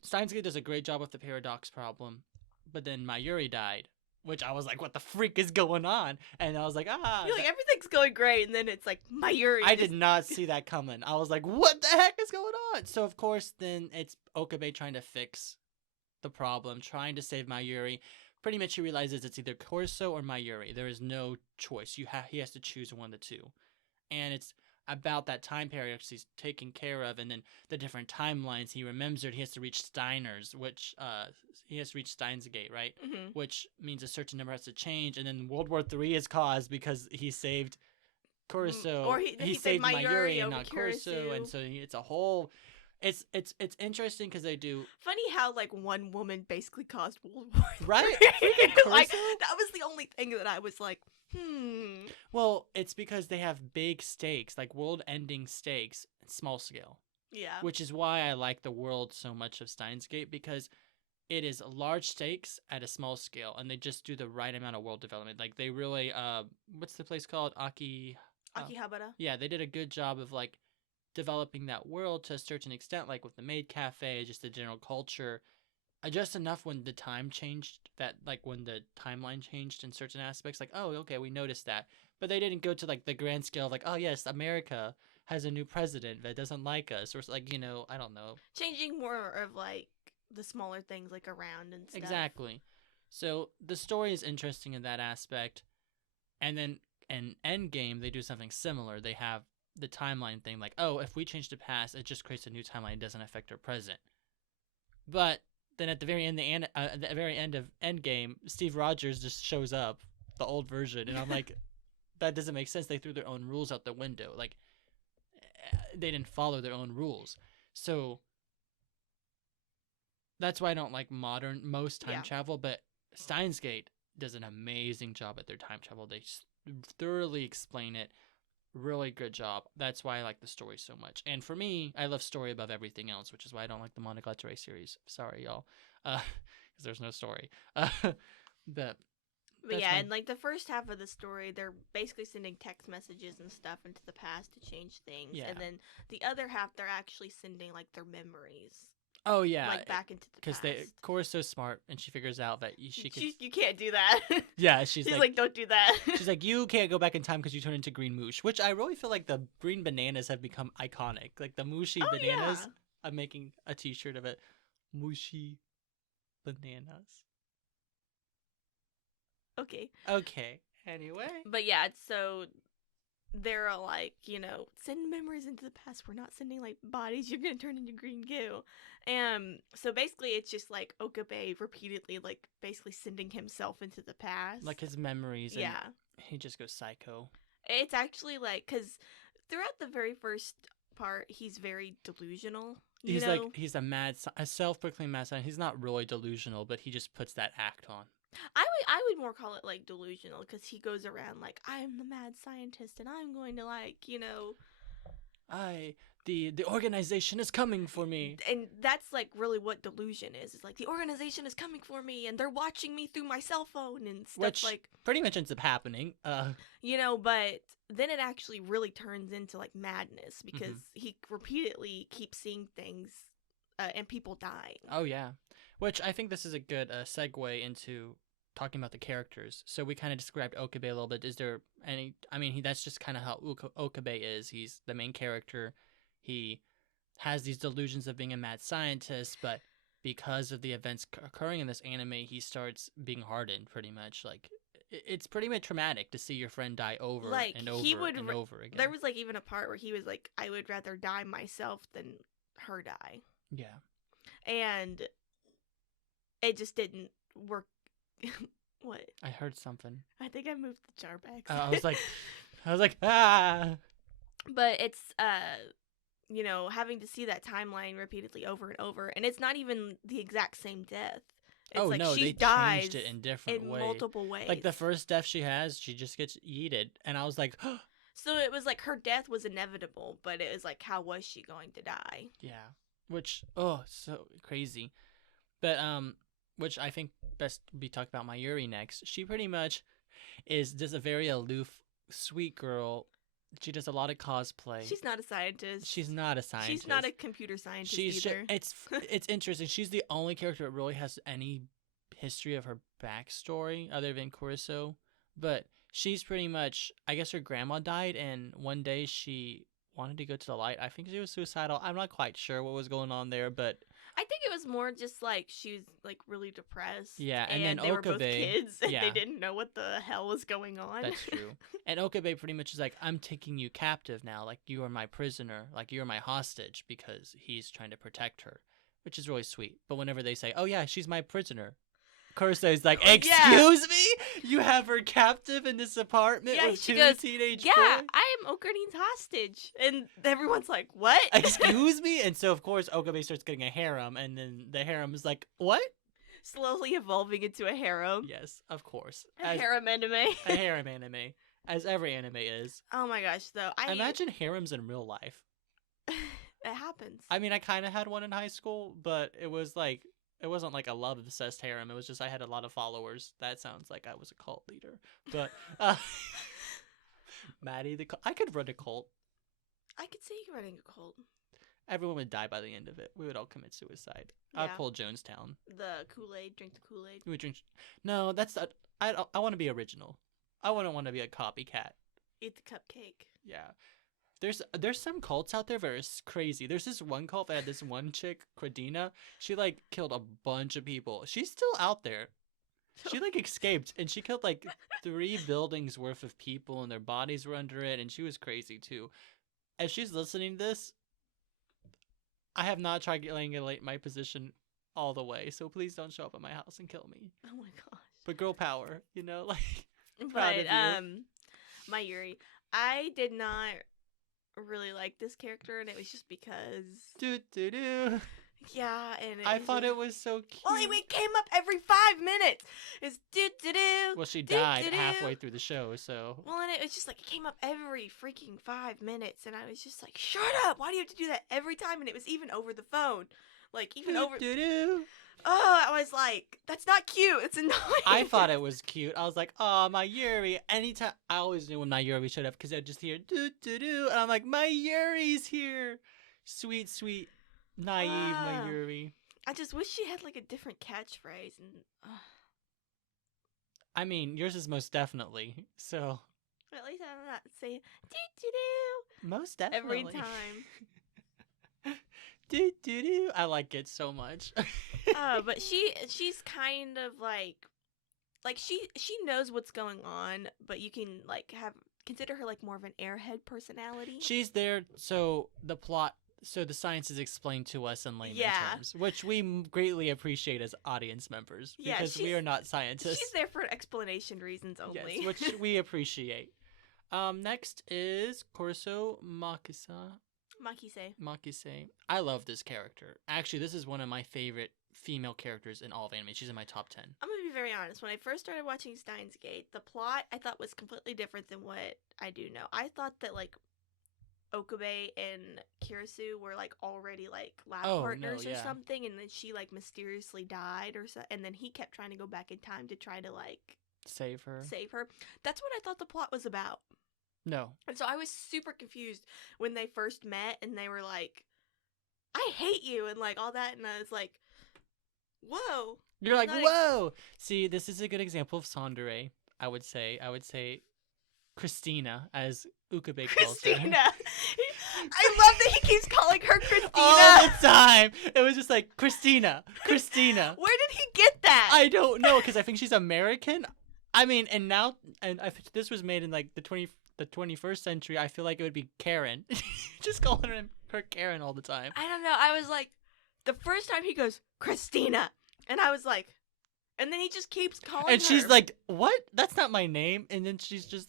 Steins Gate does a great job with the paradox problem, but then Mayuri died, which I was like, what the freak is going on? And I was like, You're like, everything's going great, and then it's like Mayuri. I did not see that coming. I was like, what the heck is going on? So of course, then it's Okabe trying to fix the problem, trying to save Mayuri. Pretty much he realizes it's either Corso or Mayuri. There is no choice. He has to choose one of the two. And it's about that time period he's taken care of, and then the different timelines. He remembers he has to reach Steiner's, which he has to reach Steins Gate, right? Mm-hmm. Which means a certain number has to change, and then World War III is caused because he saved Corso, or he saved Mayuri and not Corso. Corso, and so it's a whole. It's interesting because they do. Funny how like one woman basically caused World War III. Right? Like that was the only thing that I was like, Well, it's because they have big stakes, like world-ending stakes, small scale. Yeah. which is why I like the world so much of Steins Gate, because it is large stakes at a small scale, and they just do the right amount of world development. Like they really, what's the place called? Akihabara. Yeah, they did a good job of like developing that world to a certain extent, like with the maid cafe, just the general culture. Just enough when the time changed, that like when the timeline changed in certain aspects, like, oh, okay, we noticed that. But they didn't go to like the grand scale of like, oh yes, America has a new president that doesn't like us, or like, I don't know. Changing more of like the smaller things like around and stuff. Exactly. So the story is interesting in that aspect. And then in Endgame, they do something similar. They have the timeline thing, like, oh, if we change the past, it just creates a new timeline. It doesn't affect our present. But then at the very end, the very end of Endgame, Steve Rogers just shows up, the old version, and I'm like, that doesn't make sense. They threw their own rules out the window. Like, they didn't follow their own rules. So that's why I don't like most time travel, but Steins Gate does an amazing job at their time travel. They thoroughly explain it. Really good job. That's why I like the story so much. And for me, I love story above everything else, which is why I don't like the Monogatari series. Sorry, y'all. Because there's no story. But yeah, and like the first half of the story, they're basically sending text messages and stuff into the past to change things. Yeah. And then the other half, they're actually sending like their memories. Oh yeah, like back into the past. Because Cora's so smart, and she figures out that she can. You can't do that. Yeah, she's like, don't do that. She's like, you can't go back in time because you turn into green moosh, which I really feel like the green bananas have become iconic. Like the mushy bananas. Yeah. I'm making a T-shirt of it. Mushy bananas. Okay. Anyway. But yeah, so they're like, send memories into the past. We're not sending like bodies. You're gonna turn into green goo. And so basically, it's just like Okabe repeatedly, like basically sending himself into the past, like his memories. Yeah, he just goes psycho. It's actually like, because throughout the very first part, he's very delusional. He's a self-proclaimed mad scientist. He's not really delusional, but he just puts that act on. I would more call it like delusional, because he goes around like, I'm the mad scientist and I'm going to like, the organization is coming for me. And that's like really what delusion is. It's like, the organization is coming for me and they're watching me through my cell phone and stuff. Which like pretty much ends up happening. But then it actually really turns into like madness, because he repeatedly keeps seeing things and people dying. Oh yeah. Which I think this is a good segue into talking about the characters. So we kind of described Okabe a little bit. Is there any... I mean, that's just kind of how Okabe is. He's the main character. He has these delusions of being a mad scientist, but because of the events occurring in this anime, he starts being hardened, pretty much. Like, it's pretty much traumatic to see your friend die over and over and over again. There was, like, even a part where he was like, I would rather die myself than her die. Yeah. And it just didn't work. What? I heard something. I think I moved the jar back. I was like, ah! But it's, having to see that timeline repeatedly over and over, and it's not even the exact same death. It's like no, she they dies changed it in different ways. Multiple ways. Like the first death she has, she just gets yeeted, and I was like, so it was like her death was inevitable, but it was like, how was she going to die? Yeah, which so crazy, but which I think best be talked about my Yuri next. She pretty much is just a very aloof, sweet girl. She does a lot of cosplay. She's not a scientist. She's not a scientist. She's not a computer scientist either. It's interesting. She's the only character that really has any history of her backstory other than Kuriso. But she's pretty much, I guess her grandma died, and one day she wanted to go to the light. I think she was suicidal. I'm not quite sure what was going on there, but I think it was more just like she was like really depressed. Yeah, and then they Okabe, were both kids, and they didn't know what the hell was going on. That's true. And Okabe pretty much is like, I'm taking you captive now. Like, you are my prisoner. Like, you're my hostage, because he's trying to protect her, which is really sweet. But whenever they say, oh yeah, she's my prisoner, Kursa is like, excuse me? You have her captive in this apartment with two teenage boys? I am Okarin's hostage. And everyone's like, what? Excuse me? And so, of course, Okabe starts getting a harem, and then the harem is like, what? Slowly evolving into a harem. Yes, of course. A harem anime. A harem anime. As every anime is. Oh my gosh, though. Imagine harems in real life. It happens. I mean, I kind of had one in high school, but it was like it wasn't like a love obsessed harem. It was just I had a lot of followers. That sounds like I was a cult leader, but Matty I could run a cult. I could see you running a cult. Everyone would die by the end of it. We would all commit suicide. Yeah. I'd pull Jonestown. The Kool-Aid, drink the Kool-Aid. We would drink. No, that's not. I want to be original. I wouldn't want to be a copycat. Eat the cupcake. Yeah. There's some cults out there that are crazy. There's this one cult that had this one chick, Cradina. She like killed a bunch of people. She's still out there. She like escaped and she killed like 3 buildings worth of people and their bodies were under it and she was crazy too. As she's listening to this, I have not tried to triangulate my position all the way, so please don't show up at my house and kill me. Oh my gosh. But girl power, you know, like But my Yuri, I did not really like this character, and it was just because yeah, and I thought it was so cute. Well, it came up every 5 minutes. It's do. Well, she died halfway through the show, so. Well, and it was just like it came up every freaking 5 minutes, and I was just like, shut up! Why do you have to do that every time? And it was even over the phone, like even over. Oh, I was like, that's not cute. It's annoying. I thought it was cute. I was like, oh, my Yuri. Anytime, I always knew when my Yuri showed up because I'd just hear and I'm like, my Yuri's here. Sweet, sweet, naive, my Yuri. I just wish she had like a different catchphrase. And I mean, yours is most definitely. So. At least I'm not saying do. Most definitely. Every time. I like it so much. But she's kind of like she knows what's going on, but you can like consider her like more of an airhead personality. She's there so the science is explained to us in layman terms, which we greatly appreciate as audience members because we are not scientists. She's there for explanation reasons only. Yes, which we appreciate. Next is Corso Makise. I love this character. Actually, this is one of my favorite female characters in all of anime. She's in my top 10. I'm gonna be very honest. When I first started watching Steins Gate, the plot I thought was completely different than what I do now. I thought that like Okabe and Kirisu were like already like lab partners or something, and then she like mysteriously died or so, and then he kept trying to go back in time to try to like save her. That's what I thought the plot was about. No. And so I was super confused when they first met and they were like, I hate you and like all that, and I was like, whoa. You're like, whoa. See, this is a good example of tsundere. I would say Christina, as Okabe calls her. Christina. I love that he keeps calling her Christina all the time. It was just like Christina. Where did he get that? I don't know, because I think she's American. I mean, and I think this was made in like the 21st century. I feel like it would be Karen. Just calling her Karen all the time. I don't know. I was like, the first time he goes, Christina. And I was like, and then he just keeps calling her. And she's like, what? That's not my name. And then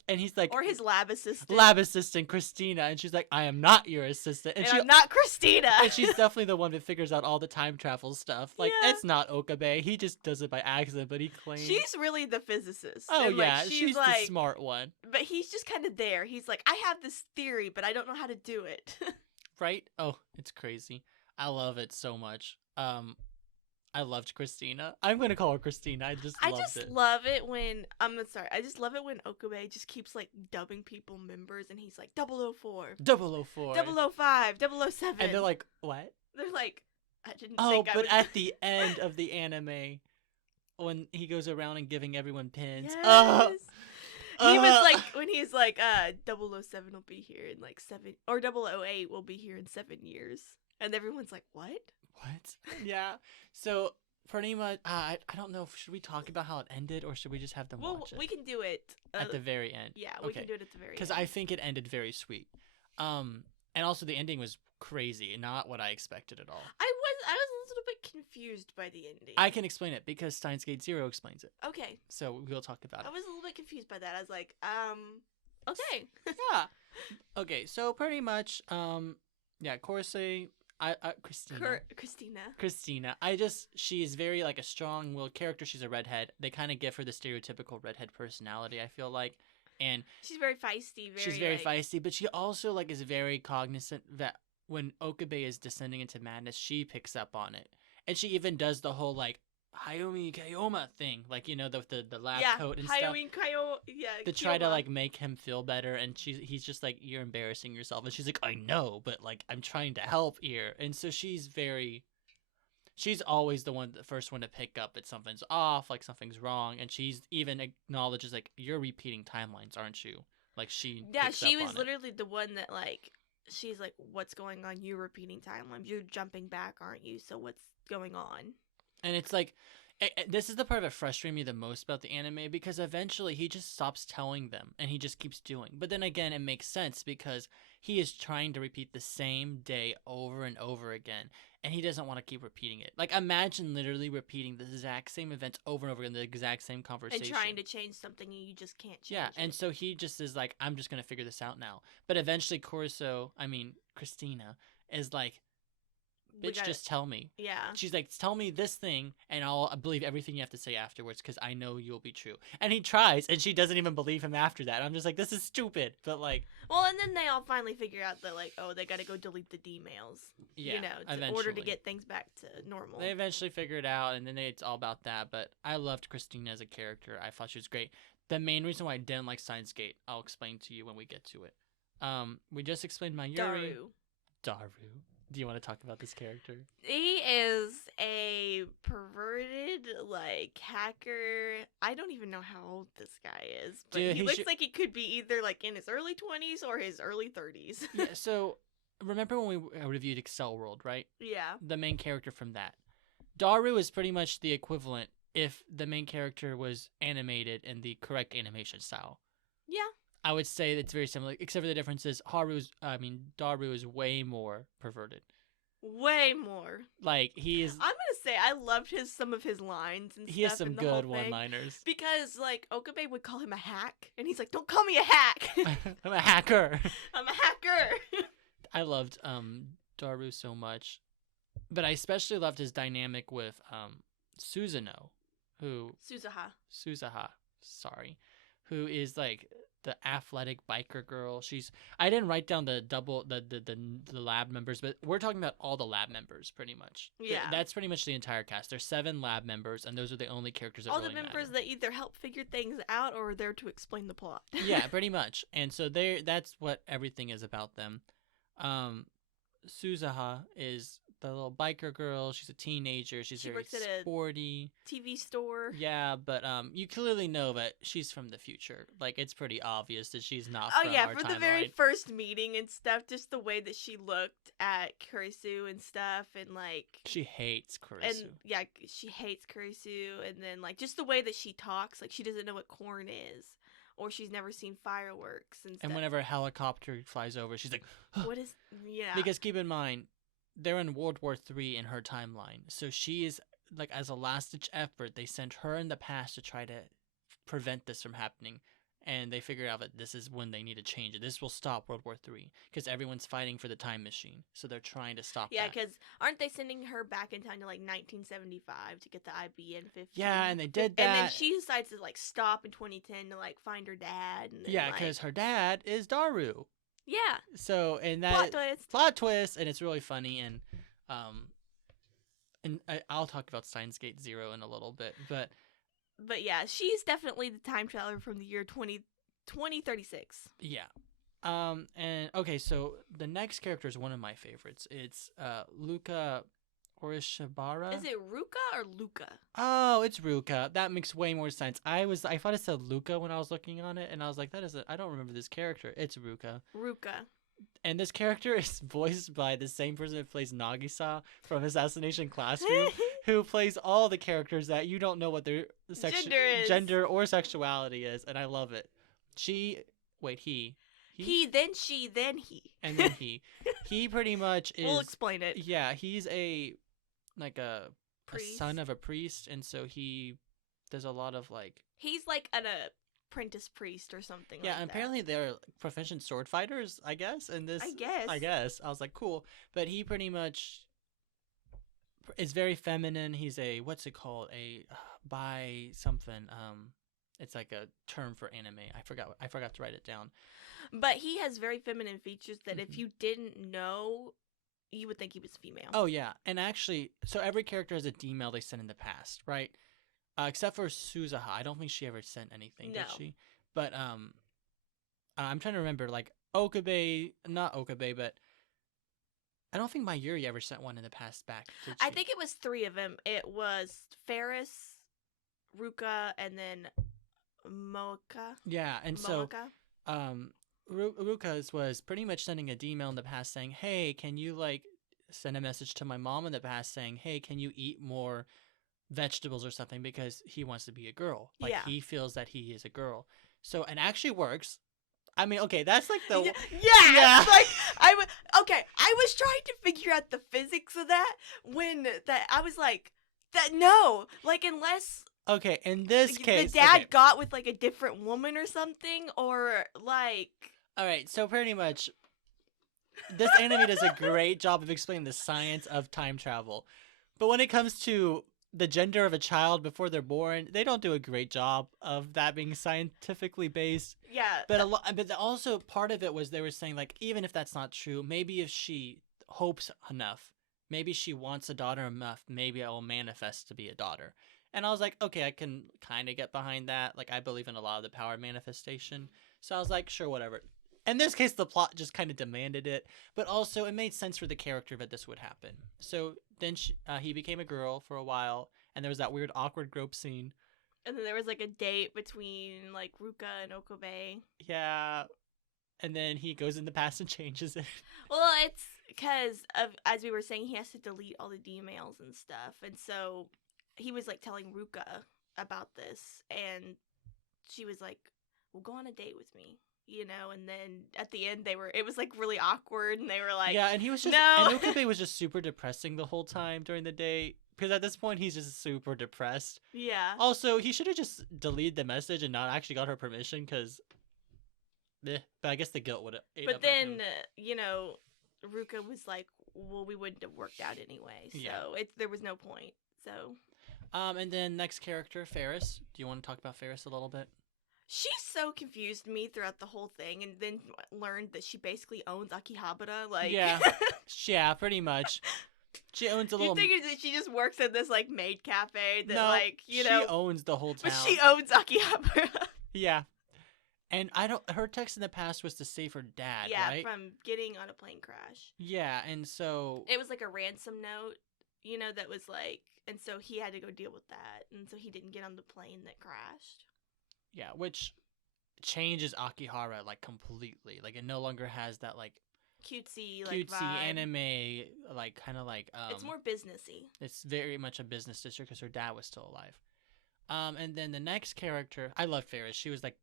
and he's like. Or his lab assistant. Lab assistant, Christina. And she's like, I am not your assistant. And I'm not Christina. And she's definitely the one that figures out all the time travel stuff. Like, it's not Okabe. He just does it by accident, but he claims. She's really the physicist. Oh, and, yeah. Like, she's like, the smart one. But he's just kind of there. He's like, I have this theory, but I don't know how to do it. Right? Oh, it's crazy. I love it so much. I loved Christina. I'm going to call her Christina. I just love it when I just love it when Okabe just keeps like dubbing people members, and he's like 004, 004, 005, 007. And they're like, what? They're like, I didn't think I would... at the end of the anime, when he goes around and giving everyone pins. Yes. He was like, when he's like, 007 will be here in like 7, or 008 will be here in 7 years. And everyone's like, what? Yeah. So pretty much, I don't know. Should we talk about how it ended, or should we just have them watch it? We can do it at the very end. Yeah, we can do it at the very end. Because I think it ended very sweet. And also the ending was crazy, not what I expected at all. I was a little bit confused by the ending. I can explain it because Steins Gate Zero explains it. Okay. So we'll talk about it. I was a little bit confused by that. I was like, okay. Yeah. Okay. So pretty much, Corsae. Christina. She is very like a strong-willed character. She's a redhead. They kind of give her the stereotypical redhead personality, I feel like, and she's very feisty. She's very feisty, but she also like is very cognizant that when Okabe is descending into madness, she picks up on it, and she even does the whole like Hayumi Kayoma thing, like the lab coat and stuff. Hayumi Kayoma, To try to like make him feel better, and he's just like, you're embarrassing yourself, and she's like, I know, but like I'm trying to help here, and so she's always the first one to pick up that something's off, like something's wrong, and she's even acknowledges like, you're repeating timelines, aren't you? Like she she was literally the one that like, she's like, what's going on? You're repeating timelines. You're jumping back, aren't you? So what's going on? And it's like, this is the part that frustrated me the most about the anime, because eventually he just stops telling them and he just keeps doing. But then again, it makes sense because he is trying to repeat the same day over and over again, and he doesn't want to keep repeating it. Like, imagine literally repeating the exact same events over and over again, the exact same conversation. And trying to change something and you just can't change it. Yeah, and so he just is like, I'm just going to figure this out now. But eventually Christina is like, bitch, just tell me. Yeah. She's like, tell me this thing, and I'll believe everything you have to say afterwards, because I know you'll be true. And he tries, and she doesn't even believe him after that. I'm just like, this is stupid. But like, well, and then they all finally figure out that like, oh, they got to go delete the D-mails. Yeah, in order to get things back to normal. They eventually figure it out, and then it's all about that. But I loved Christina as a character. I thought she was great. The main reason why I didn't like Steins Gate, I'll explain to you when we get to it. We just explained Mayuri. Daru. Do you want to talk about this character? He is a perverted, like, hacker. I don't even know how old this guy is. But he looks like he could be either, like, in his early 20s or his early 30s. Yeah, so remember when we reviewed Excel World, right? Yeah. The main character from that. Daru is pretty much the equivalent if the main character was animated in the correct animation style. Yeah. I would say it's very similar, except for the difference is Daru is way more perverted. Way more. Like, he is... I'm gonna say I loved some of his lines and stuff. He has some good one-liners. Because, like, Okabe would call him a hack, and he's like, don't call me a hack! I'm a hacker! I'm a hacker! I loved Daru so much. But I especially loved his dynamic with Suzuno, Suzaha, sorry. Who is, like... the athletic biker girl. I didn't write down the lab members, but we're talking about all the lab members pretty much. Yeah. That's pretty much the entire cast. There's 7 lab members, and those are the only characters that all really the members matter. that either help figure things out or are there to explain the plot. Yeah, pretty much. And so that's what everything is about them. Suzaha is the little biker girl. She's a teenager. She very works at a sporty TV store. Yeah, but you clearly know that she's from the future. Like, it's pretty obvious that she's not from our for timeline. The very first meeting and stuff, just the way that she looked at Kurisu and stuff, and like she hates Kurisu. And yeah, she hates Kurisu, and then like just the way that she talks, like she doesn't know what corn is. Or she's never seen fireworks and stuff. And whenever a helicopter flies over, she's like, what is... Yeah. Because keep in mind, they're in World War III in her timeline. So she is, like, as a last-ditch effort, they sent her in the past to try to prevent this from happening. And they figure out that this is when they need to change it. This will stop World War III. Because everyone's fighting for the time machine. So they're trying to stop that. Yeah, because aren't they sending her back in time to, like, 1975 to get the IBN 15? Yeah, and they did that. And then she decides to, like, stop in 2010 to, like, find her dad. And then, yeah, because her dad is Daru. Yeah. So, and that... Plot twist! And it's really funny, and I'll talk about Steins Gate Zero in a little bit, But yeah, she's definitely the time traveler from the year 2036. Yeah. And okay, so the next character is one of my favorites. It's Luca Orishibara. Is it Ruka or Luca? Oh, it's Ruka. That makes way more sense. I thought it said Luca when I was looking on it, and I was like, I don't remember this character. It's Ruka. And this character is voiced by the same person that plays Nagisa from Assassination Classroom, who plays all the characters that you don't know what their gender or sexuality is, and I love it. He, then she, then he. And then he. He pretty much is... We'll explain it. Yeah, he's a priest. Son of a priest, and so he does a lot of, like... He's like an apprentice priest or something like that. Yeah, and apparently they're proficient sword fighters, I guess, in this... I guess. I was like, cool. But he pretty much is very feminine. He's a... What's it called? Bi something. It's like a term for anime. I forgot to write it down. But he has very feminine features that if you didn't know you would think he was female. Oh yeah, and actually, so every character has a D-mail they sent in the past, right? Except for Suzuha, I don't think she ever sent anything, No. did she? But I'm trying to remember, like Okabe, not Okabe, but I don't think Mayuri ever sent one in the past back, did she? I think it was 3 of them. It was Ferris, Ruka, and then Mocha. Yeah, and so Mocha. Ruka's was pretty much sending a D-mail in the past saying, "Hey, can you like send a message to my mom in the past saying, "Hey, can you eat more vegetables or something because he wants to be a girl. Like Yeah. he feels that he is a girl." So and actually works. I mean, okay, that's like the yeah. Like I was trying to figure out the physics of that when that I was like that no, like unless okay, in this case the dad okay. got with like a different woman or something, or like All right, so pretty much this anime does a great job of explaining the science of time travel. But when it comes to the gender of a child before they're born, they don't do a great job of that being scientifically based. yeah. But also part of it was they were saying like even if that's not true, maybe if she hopes enough, maybe she wants a daughter enough, maybe it will manifest to be a daughter. And I was like, okay, I can kind of get behind that. Like I believe in a lot of the power of manifestation, so I was like, sure, whatever. In this case, the plot just kind of demanded it, but also it made sense for the character that this would happen. So then he became a girl for a while, and there was that weird awkward grope scene. And then there was like a date between like Ruka and Okabe. Yeah, and then he goes in the past and changes it. Well, it's because of as we were saying, he has to delete all the D-mails and stuff, and so he was like telling Ruka about this, and she was like, "Well, go on a date with me." You know, and then at the end it was like really awkward, and they were like, yeah, and he was just no. and Okabe was just super depressing the whole time during the date because at this point he's just super depressed. Yeah. Also, he should have just deleted the message and not actually got her permission because, but I guess the guilt would have. But then you know, Ruka was like, "Well, we wouldn't have worked out anyway, so Yeah. there was no point." So. And then next character, Ferris. Do you want to talk about Ferris a little bit? She so confused me throughout the whole thing, and then learned that she basically owns Akihabara. Like, yeah, pretty much. She owns a little. You think that she just works at this like maid cafe that no, like she owns the whole town. But she owns Akihabara. Yeah, and I don't. Her text in the past was to save her dad. Yeah, right? From getting on a plane crash. Yeah, and so it was like a ransom note, you know, that was like, and so he had to go deal with that, and so he didn't get on the plane that crashed. Yeah, which changes Akihara like completely. Like it no longer has that like cutesy vibe. Anime like kind of like it's more businessy. It's very much a business district because her dad was still alive. And then the next character, I love Ferris. She was like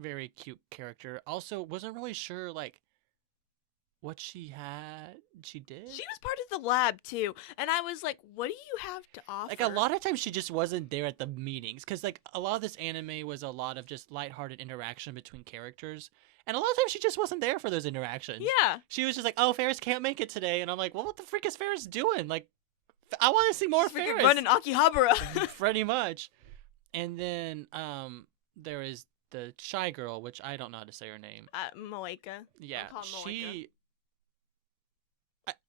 very cute character. Also wasn't really sure like what she did. She was part of the lab too, and I was like, what do you have to offer? Like a lot of times she just wasn't there at the meetings because like a lot of this anime was a lot of just lighthearted interaction between characters, and a lot of times she just wasn't there for those interactions. Yeah, she was just like, oh, Ferris can't make it today, and I'm like, well, what the frick is Ferris doing? Like I want to see more Ferris running Akihabara. pretty much. And then there is the shy girl, which I don't know how to say her name. Moeka. Yeah,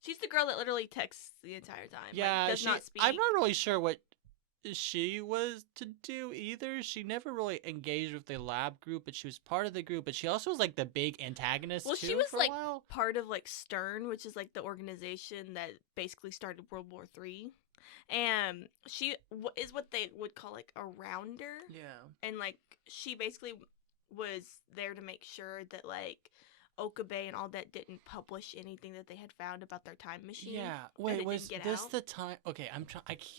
she's the girl that literally texts the entire time. Yeah, like, does not speak. I'm not really sure what she was to do either. She never really engaged with the lab group, but she was part of the group. But she also was like the big antagonist. Well, too, she was for like a while. part of like Stern, which is like the organization that basically started World War III. And she is what they would call like a rounder. Yeah. And like she basically was there to make sure that like Okabe and all that didn't publish anything that they had found about their time machine. Yeah. Wait, was this out. the time? Okay,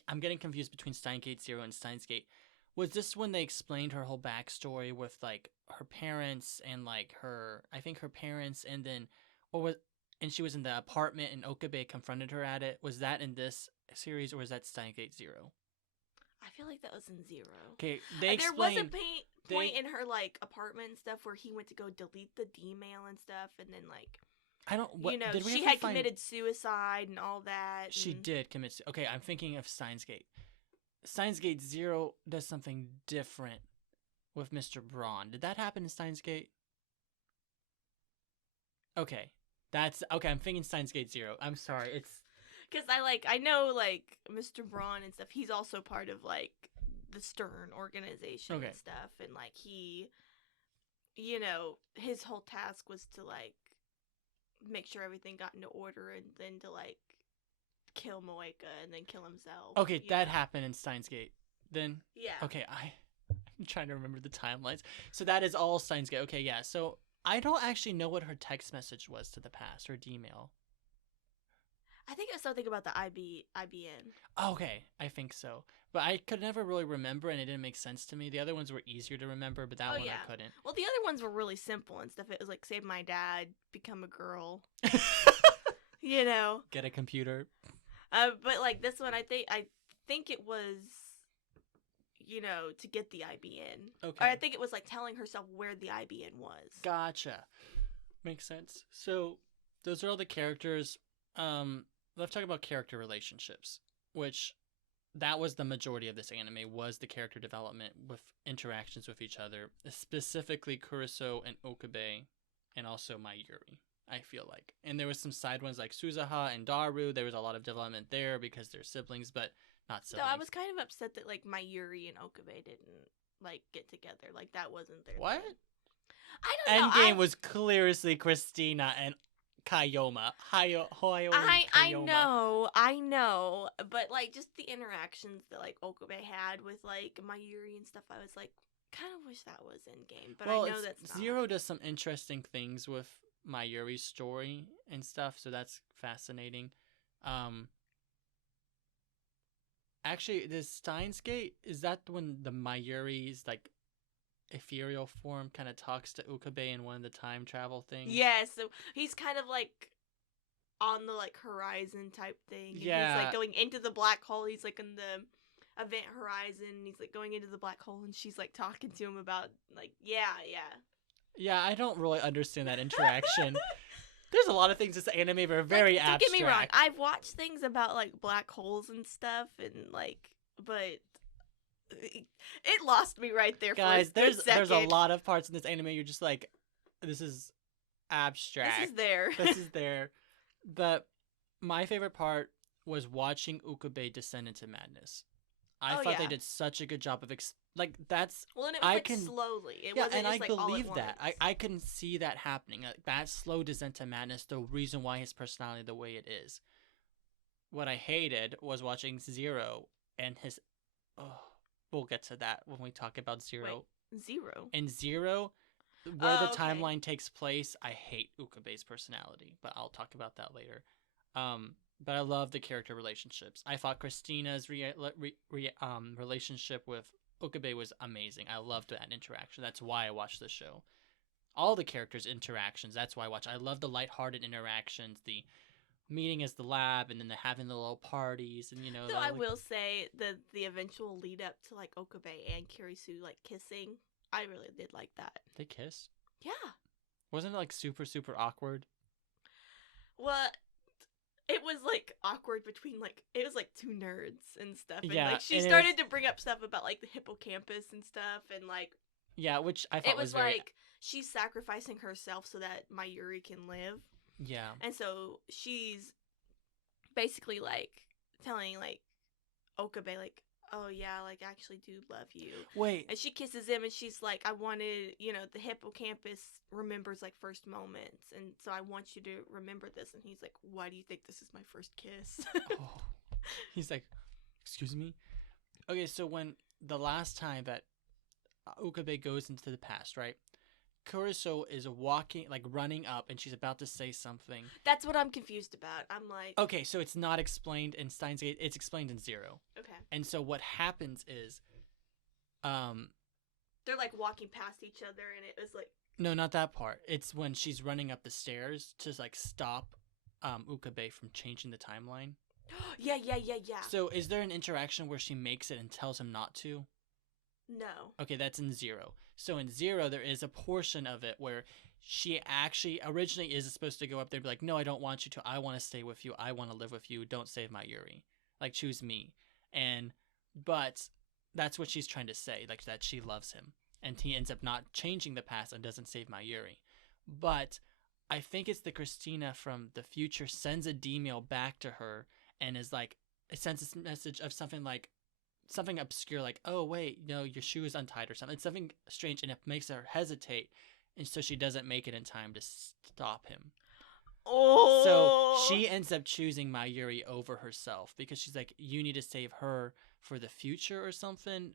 I'm getting confused between Steins Gate Zero and Steins Gate. Was this when they explained her whole backstory with like her parents and like I think her parents, and then and she was in the apartment and Okabe confronted her at it. Was that in this series or was that Steins Gate Zero? I feel like that was in Zero. Okay, there was a point in her like apartment and stuff where he went to go delete the D-mail and stuff, and then like I don't. What, you know, did we she had committed suicide and all that. She did commit. Okay, I'm thinking of Steins Gate. Steins Gate Zero does something different with Mr. Braun. Did that happen in Steins Gate? Okay. That's okay. I'm thinking Steins Gate Zero. I'm sorry. It's Because I know like Mr. Braun and stuff. He's also part of like the Stern organization Okay. and stuff, and like he, you know, his whole task was to like make sure everything got into order, and then to like kill Moeka and then kill himself. okay. you That know? happened in Steins Gate. Then Yeah. okay. I'm trying to remember the timelines. So that is all Steins Gate. Okay, yeah. So I don't actually know what her text message was to the past or email. I think it was something about the IBN. Okay, I think so. But I could never really remember, and it didn't make sense to me. The other ones were easier to remember, but that one yeah. I couldn't. Well, the other ones were really simple and stuff. It was like save my dad, become a girl. You know. Get a computer. But like this one, I think it was, you know, to get the IBN. Okay. Or I think it was like telling herself where the IBN was. Gotcha. Makes sense. So those are all the characters. Let's talk about character relationships, which that was the majority of this anime, was the character development with interactions with each other, specifically Kuriso and Okabe, and also Mayuri, I feel like. And there was some side ones like Suzaha and Daru. There was a lot of development there because they're siblings, but not So siblings. I was kind of upset that like Mayuri and Okabe didn't like get together. Like that wasn't their What? thing. I don't know. Endgame was clearly Christina and Kayoma. Hoyo and Kayoma. I know, but like just the interactions that like Okabe had with like Mayuri and stuff, I was like, kind of wish that was in game, but Well, I know that's not. Zero does some interesting things with Mayuri's story and stuff, so that's fascinating. Actually, the Steins Gate, is that when the Mayuri's like ethereal form kind of talks to Okabe in one of the time travel things? Yeah, so he's kind of like on the like horizon type thing. And Yeah. he's like going into the black hole. He's like in the event horizon. He's like going into the black hole, and she's like talking to him about like yeah. Yeah, I don't really understand that interaction. There's a lot of things this anime are very like, abstract. Don't get me wrong. I've watched things about like black holes and stuff, and like, but it lost me right there. Guys, for a second. there's a lot of parts in this anime you're just like, this is abstract. This is there. This is there. But my favorite part was watching Okabe descend into madness. I thought they did such a good job of that's. Well, and it was slowly. It wasn't and just, I like, believe all at that. once. I can see that happening. That slow descent to madness. The reason why his personality the way it is. What I hated was watching Zero and his. Oh, we'll get to that when we talk about Zero. Wait, Zero. In Zero, where the okay. timeline takes place, I hate Okabe's personality, but I'll talk about that later. But I love the character relationships. I thought Christina's relationship with Okabe was amazing. I loved that interaction. That's why I watched the show. All the characters' interactions, that's why I watch. I love the lighthearted interactions, the meeting as the lab, and then having the little parties, and Though I will say the eventual lead up to like Okabe and Kirisu like kissing, I really did like that. They kissed? Yeah. Wasn't it like super, super awkward? Well, it was like awkward between like it was like two nerds and stuff. And Yeah, like she and it started to bring up stuff about like the hippocampus and stuff, and like Yeah, which I thought it was very... like she's sacrificing herself so that Mayuri can live. Yeah. And so she's basically like telling like Okabe like, oh yeah, like I actually do love you. Wait. And she kisses him, and she's like, I wanted, you know, the hippocampus remembers like first moments, and so I want you to remember this. And he's like, why do you think this is my first kiss? Oh. He's like, excuse me? Okay, so when the last time that Okabe goes into the past, right? Kuriso is walking, like running up, and she's about to say something. That's what I'm confused about. I'm like... Okay, so it's not explained in Steins Gate. It's explained in Zero. Okay. And so what happens is... They're like walking past each other, and it was like... No, not that part. It's when she's running up the stairs to like stop Okabe from changing the timeline. Yeah. So is there an interaction where she makes it and tells him not to? No. Okay, that's in Zero. So in Zero, there is a portion of it where she actually originally is supposed to go up there and be like, no, I don't want you to. I want to stay with you. I want to live with you. Don't save my Yuri. Like, choose me. But that's what she's trying to say, like that she loves him. And he ends up not changing the past and doesn't save my Yuri. But I think it's the Christina from the future sends a D-mail back to her and is like, it sends this message of something like, something obscure, like, oh, wait, no, your shoe is untied or something. It's something strange, and it makes her hesitate, and so she doesn't make it in time to stop him. Oh. So she ends up choosing Mayuri over herself because she's like, you need to save her for the future or something.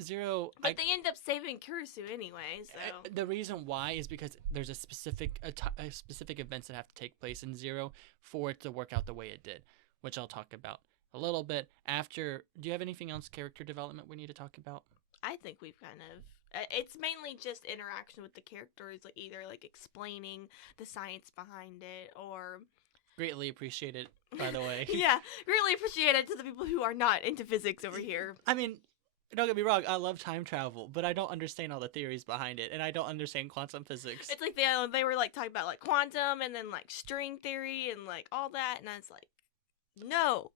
Zero. But they end up saving Kurisu anyway, so. The reason why is because there's a specific events that have to take place in Zero for it to work out the way it did, which I'll talk about a little bit after. Do you have anything else character development we need to talk about? I think we've kind of. It's mainly just interaction with the characters, like either like explaining the science behind it or. Greatly appreciated, by the way. Yeah, greatly appreciated to the people who are not into physics over here. I mean, don't get me wrong, I love time travel, but I don't understand all the theories behind it, and I don't understand quantum physics. It's like they were like talking about like quantum and then like string theory and like all that, and I was like, no.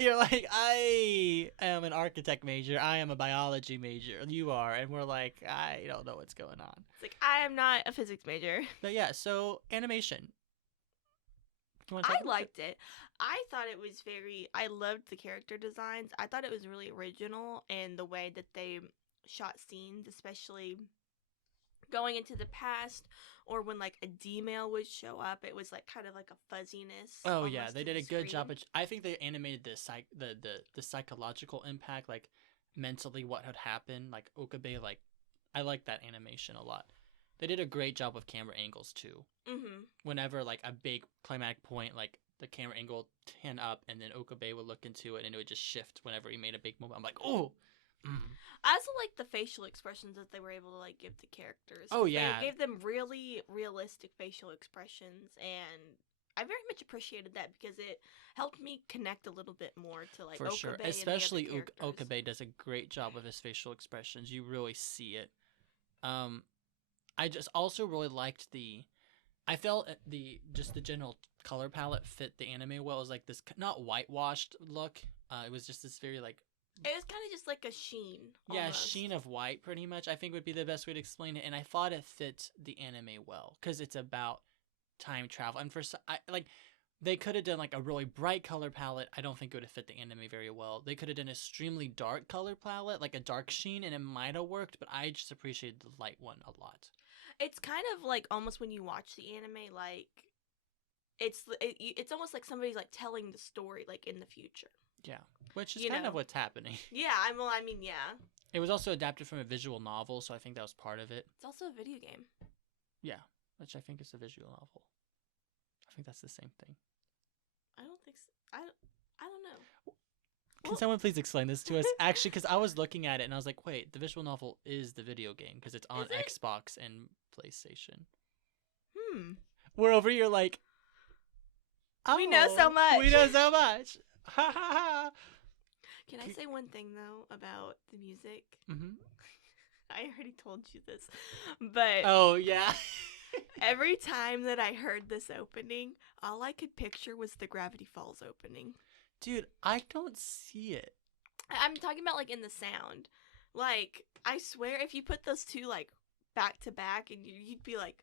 You're like, I am an architect major, I am a biology major, you are, and we're like, I don't know what's going on. It's like, I am not a physics major. But yeah, so animation. I liked it. I thought it was I loved the character designs. I thought it was really original and the way that they shot scenes, especially going into the past or when like a D-mail would show up, it was like kind of like a fuzziness. Oh yeah, they did a good job. I think they animated the psychological impact, like mentally what had happened. Like Okabe, like I like that animation a lot. They did a great job with camera angles too. Mm-hmm. Whenever like a big climatic point, like the camera angle 10 up, and then Okabe would look into it, and it would just shift whenever he made a big movement. I'm like, oh. I also like the facial expressions that they were able to like give to characters. Oh yeah, they gave them really realistic facial expressions, and I very much appreciated that because it helped me connect a little bit more to like for Okabe sure. and Especially the other characters. Okabe does a great job with his facial expressions. You really see it. I just also really liked I felt the general color palette fit the anime well. It was like this not whitewashed look. It was just this very like. It was kind of just like a sheen. Yeah, almost. sheen of white, pretty much. I think would be the best way to explain it. And I thought it fit the anime well because it's about time travel. And they could have done like a really bright color palette. I don't think it would have fit the anime very well. They could have done an extremely dark color palette, like a dark sheen, and it might have worked. But I just appreciated the light one a lot. It's kind of like almost when you watch the anime, like it's almost like somebody's like telling the story like in the future. Yeah, which is kind of what's happening. Yeah, I mean, yeah. It was also adapted from a visual novel, so I think that was part of it. It's also a video game. Yeah, which I think is a visual novel. I think that's the same thing. I don't think so. I don't know. Can someone please explain this to us? Actually, because I was looking at it and I was like, wait, the visual novel is the video game because it's on Xbox and PlayStation. We're over here like, oh, we know so much. We know so much. Ha ha ha. Can I say one thing though about the music? Mm-hmm. I already told you this, but oh yeah. Every time that I heard this opening, all I could picture was the Gravity Falls opening. Dude, I don't see it. I'm talking about like in the sound. Like, I swear if you put those two like back to back and you'd be like,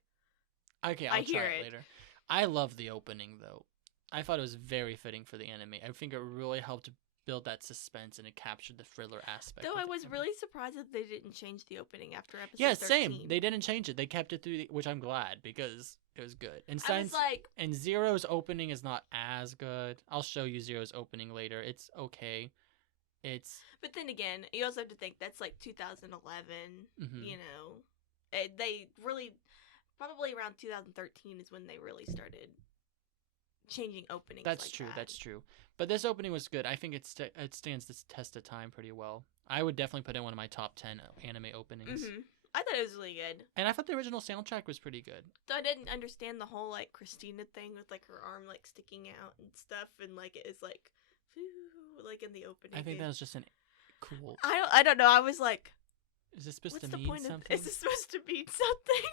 okay, I'll try it later. I love the opening though. I thought it was very fitting for the anime. I think it really helped build that suspense and it captured the thriller aspect. Though I was really surprised that they didn't change the opening after episode 13. Yeah, same. They didn't change it. They kept it through, which I'm glad because it was good. And Steins, and Zero's opening is not as good. I'll show you Zero's opening later. It's okay. But then again, you also have to think that's like 2011. Mm-hmm. You know, they really probably around 2013 is when they really started changing openings. That's true. That's true. But this opening was good. I think it stands the test of time pretty well. I would definitely put it in one of my top 10 anime openings. Mm-hmm. I thought it was really good. And I thought the original soundtrack was pretty good. So I didn't understand the whole like Christina thing with like her arm like sticking out and stuff, and like it is like, like in the opening. I think that was just an cool. I don't know. I was like, is this supposed what's to the mean point something? Is this supposed to mean something?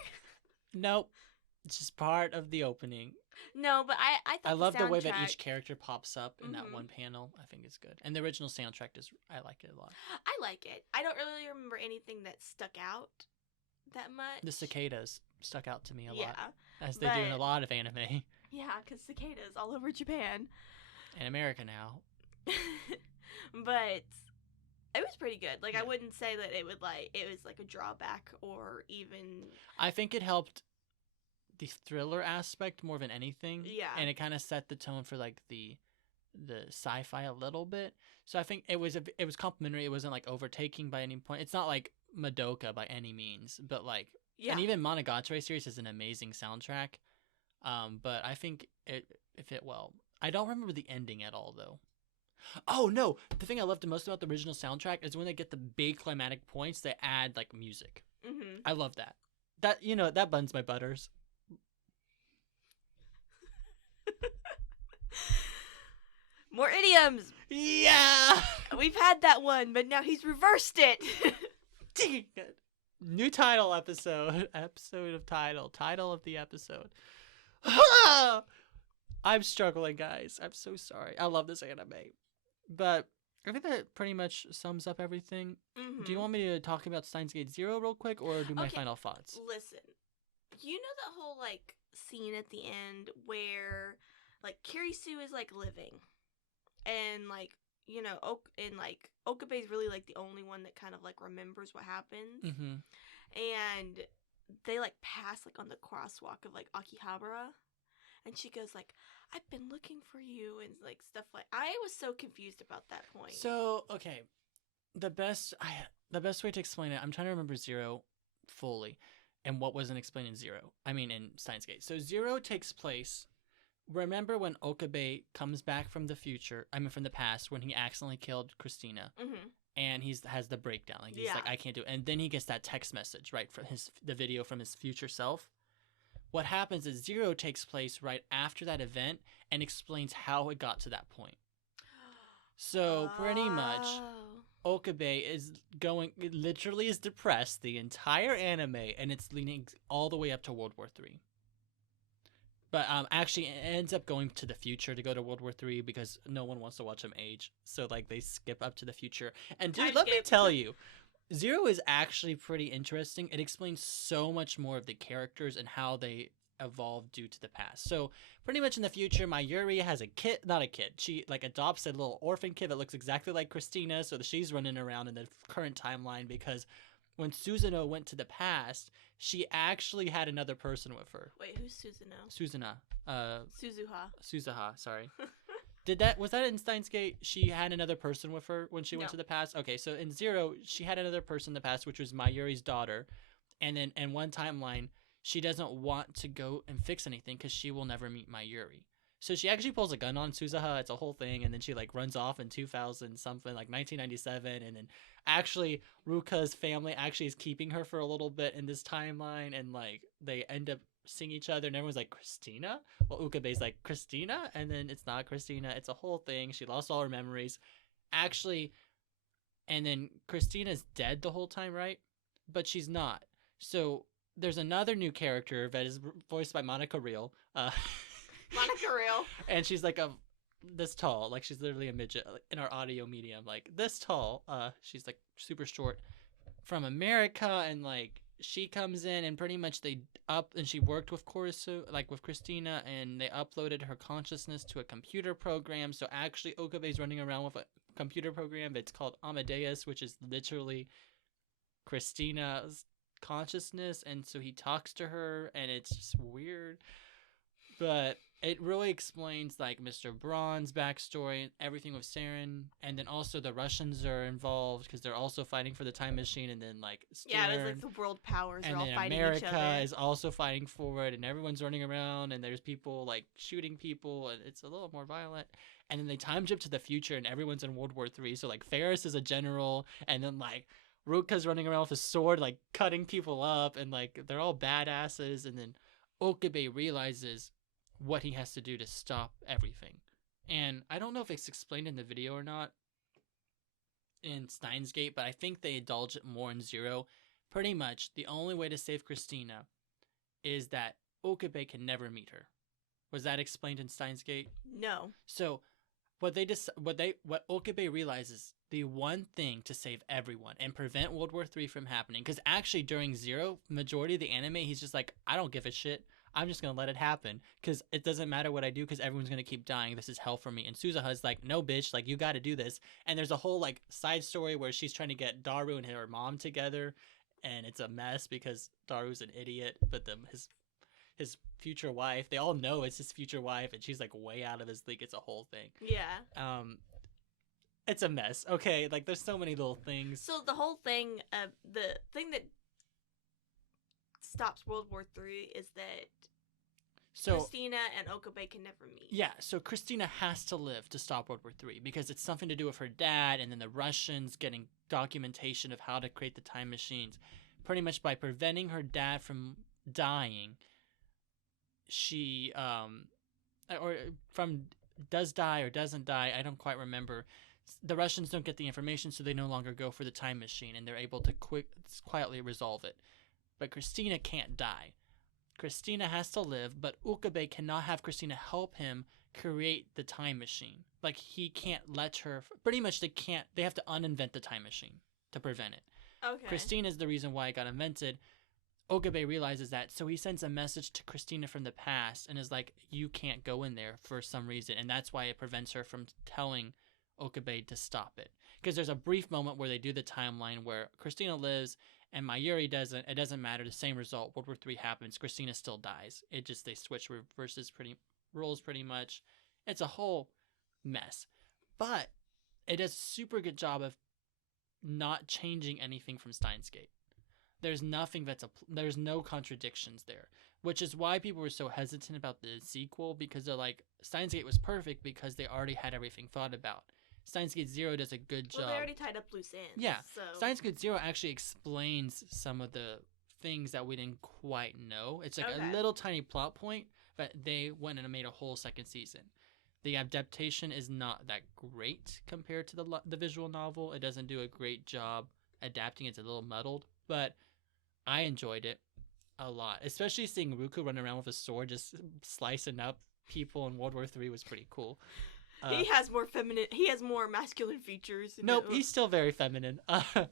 Nope. It's just part of the opening. No, but I thought I love the way that soundtrack- each character pops up in that one panel. I think it's good. And the original soundtrack I like it a lot. I like it. I don't really remember anything that stuck out that much. The cicadas. stuck out to me a Yeah, lot, as they do in a but- lot of anime. Yeah, because cicadas all over Japan. In America now. But it was pretty good. Like, I Yeah. wouldn't say that it was like a drawback or even. I think it helped the thriller aspect more than anything. Yeah. And it kind of set the tone for like the sci-fi a little bit. So I think it was complimentary. It wasn't like overtaking by any point. It's not like Madoka by any means, but like Yeah. and even Monogatari series has an amazing soundtrack. But I think it fit well. I don't remember the ending at all though. Oh no! The thing I loved the most about the original soundtrack is when they get the big climatic points, they add like music. Mm-hmm. I love that. That buns my butters. More idioms. Yeah. We've had that one, but now he's reversed it. New title episode. Episode of title of the episode. I'm struggling, guys. I'm so sorry. I love this anime. But I think that pretty much sums up everything. Mm-hmm. Do you want me to talk about Steins Gate Zero real quick, or do my Okay. final thoughts? Listen, you know that whole like scene at the end where like Kirisu is like living, and like Okabe's really like the only one that kind of like remembers what happens, Mm-hmm. and they like pass like on the crosswalk of like Akihabara, and she goes like, "I've been looking for you," and like stuff like. I was so confused about that point. So okay, the best way to explain it. I'm trying to remember Zero fully, and what wasn't explained in Zero. I mean in Steins Gate. So Zero takes place. Remember when Okabe comes back from the future? I mean from the past when he accidentally killed Christina, Mm-hmm. and has the breakdown. Like he's Yeah. like, I can't do it. And then he gets that text message right from the video from his future self. What happens is Zero takes place right after that event and explains how it got to that point. So pretty much, Oh. Okabe literally is depressed the entire anime, and it's leading all the way up to World War III. But actually, it ends up going to the future to go to World War III because no one wants to watch him age. So like they skip up to the future. And dude, Time let me skip. tell you, Zero is actually pretty interesting. It explains so much more of the characters and how they evolved due to the past. So pretty much in the future, Mayuri has a kid, not a kid. She like adopts a little orphan kid that looks exactly like Christina. So she's running around in the current timeline because when Suzuno went to the past, she actually had another person with her. Wait, who's Suzuno? Suzuna. Suzaha, sorry. Was that in Steins Gate? She had another person with her when she went No. to the past? Okay, so in Zero, she had another person in the past, which was Mayuri's daughter. And then in one timeline, she doesn't want to go and fix anything because she will never meet Mayuri. So she actually pulls a gun on Suzaha. It's a whole thing. And then she like runs off in 2000 something, like 1997. And then actually Ruka's family actually is keeping her for a little bit in this timeline. And like they end up seeing each other and everyone's like, Christina? Well, Ukabe's like, Christina? And then it's not Christina. It's a whole thing. She lost all her memories. Actually, and then Christina's dead the whole time, right? But she's not. So there's another new character that is voiced by Monica Real. Monica Real. And she's like this tall. Like she's literally a midget in our audio medium. Like this tall. She's like super short from America, and like she comes in and pretty much and she worked with with Christina, and they uploaded her consciousness to a computer program. So actually Okabe's running around with a computer program. It's called Amadeus, which is literally Christina's consciousness, and so he talks to her, and it's just weird. But it really explains like Mr. Braun's backstory and everything with Saren, and then also the Russians are involved because they're also fighting for the time machine, and then like Yeah, it was Stern, like the world powers are and all then fighting America each other. is also fighting for it, and everyone's running around, and there's people like shooting people, and it's a little more violent. And then they time jump to the future, and everyone's in World War III. So like Ferris is a general, and then like Ruka's running around with a sword, like cutting people up, and like they're all badasses. And then Okabe realizes what he has to do to stop everything. And I don't know if it's explained in the video or not in Steins Gate, but I think they indulge it more in Zero. Pretty much the only way to save Christina is that Okabe can never meet her. Was that explained in Steins Gate? No. So what Okabe realizes, the one thing to save everyone and prevent World War III from happening, because actually during Zero, majority of the anime, he's just like, I don't give a shit. I'm just gonna let it happen because it doesn't matter what I do because everyone's gonna keep dying. This is hell for me. And Suzuha's like, no, bitch, like you got to do this. And there's a whole like side story where she's trying to get Daru and her mom together, and it's a mess because Daru's an idiot, but his future wife, they all know it's his future wife, and she's like way out of his league. It's a whole thing. Yeah. It's a mess. Okay, like there's so many little things. So the whole thing, the thing that stops World War III is that Christina and Okabe can never meet. Yeah, so Christina has to live to stop World War III because it's something to do with her dad and then the Russians getting documentation of how to create the time machines. Pretty much by preventing her dad from dying, she does die or doesn't die, I don't quite remember. The Russians don't get the information, so they no longer go for the time machine, and they're able to quietly resolve it. But Christina can't die. Christina has to live, but Okabe cannot have Christina help him create the time machine. Like, he can't let her... Pretty much they have to uninvent the time machine to prevent it. Okay. Christina is the reason why it got invented. Okabe realizes that, so he sends a message to Christina from the past and is like, you can't go in there for some reason, and that's why it prevents her from telling Okabe to stop it. Because there's a brief moment where they do the timeline where Christina lives and Mayuri doesn't. It doesn't matter. The same result. World War III happens. Christina still dies. It just, they switch roles pretty much. It's a whole mess. But it does a super good job of not changing anything from Steins Gate. There's nothing there's no contradictions there, which is why people were so hesitant about the sequel, because they're like, Steins Gate was perfect because they already had everything thought about. Steins Gate Zero does a good job. Well, they already tied up loose ends. Yeah. So. Steins Gate Zero actually explains some of the things that we didn't quite know. It's like a little tiny plot point, but they went and made a whole second season. The adaptation is not that great compared to the visual novel. It doesn't do a great job adapting. It's a little muddled, but I enjoyed it a lot. Especially seeing Ruku run around with a sword just slicing up people in World War III was pretty cool. He has more feminine. He has more masculine features. Nope, he's still very feminine. But...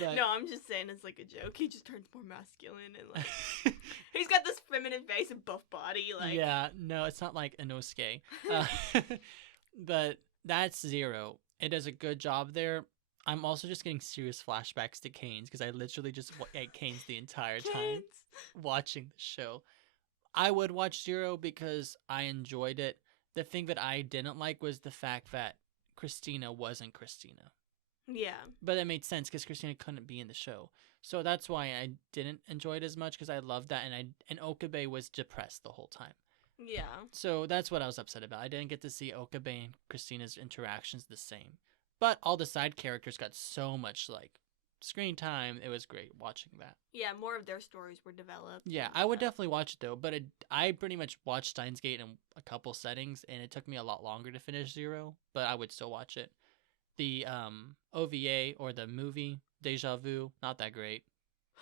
No, I'm just saying it's like a joke. He just turns more masculine and like he's got this feminine face and buff body. Like, yeah, no, it's not like Inosuke. But that's Zero. It does a good job there. I'm also just getting serious flashbacks to Canes because I literally just ate Canes the entire time watching the show. I would watch Zero because I enjoyed it. The thing that I didn't like was the fact that Christina wasn't Christina. Yeah. But that made sense because Christina couldn't be in the show. So that's why I didn't enjoy it as much, because I loved that. And Okabe was depressed the whole time. Yeah. So that's what I was upset about. I didn't get to see Okabe and Christina's interactions the same. But all the side characters got so much like screen time. It was great watching that. Yeah, more of their stories were developed. Yeah, I would definitely watch it though. But I pretty much watched Steins Gate in a couple settings, and it took me a lot longer to finish Zero. But I would still watch it. The OVA or the movie Deja Vu, not that great.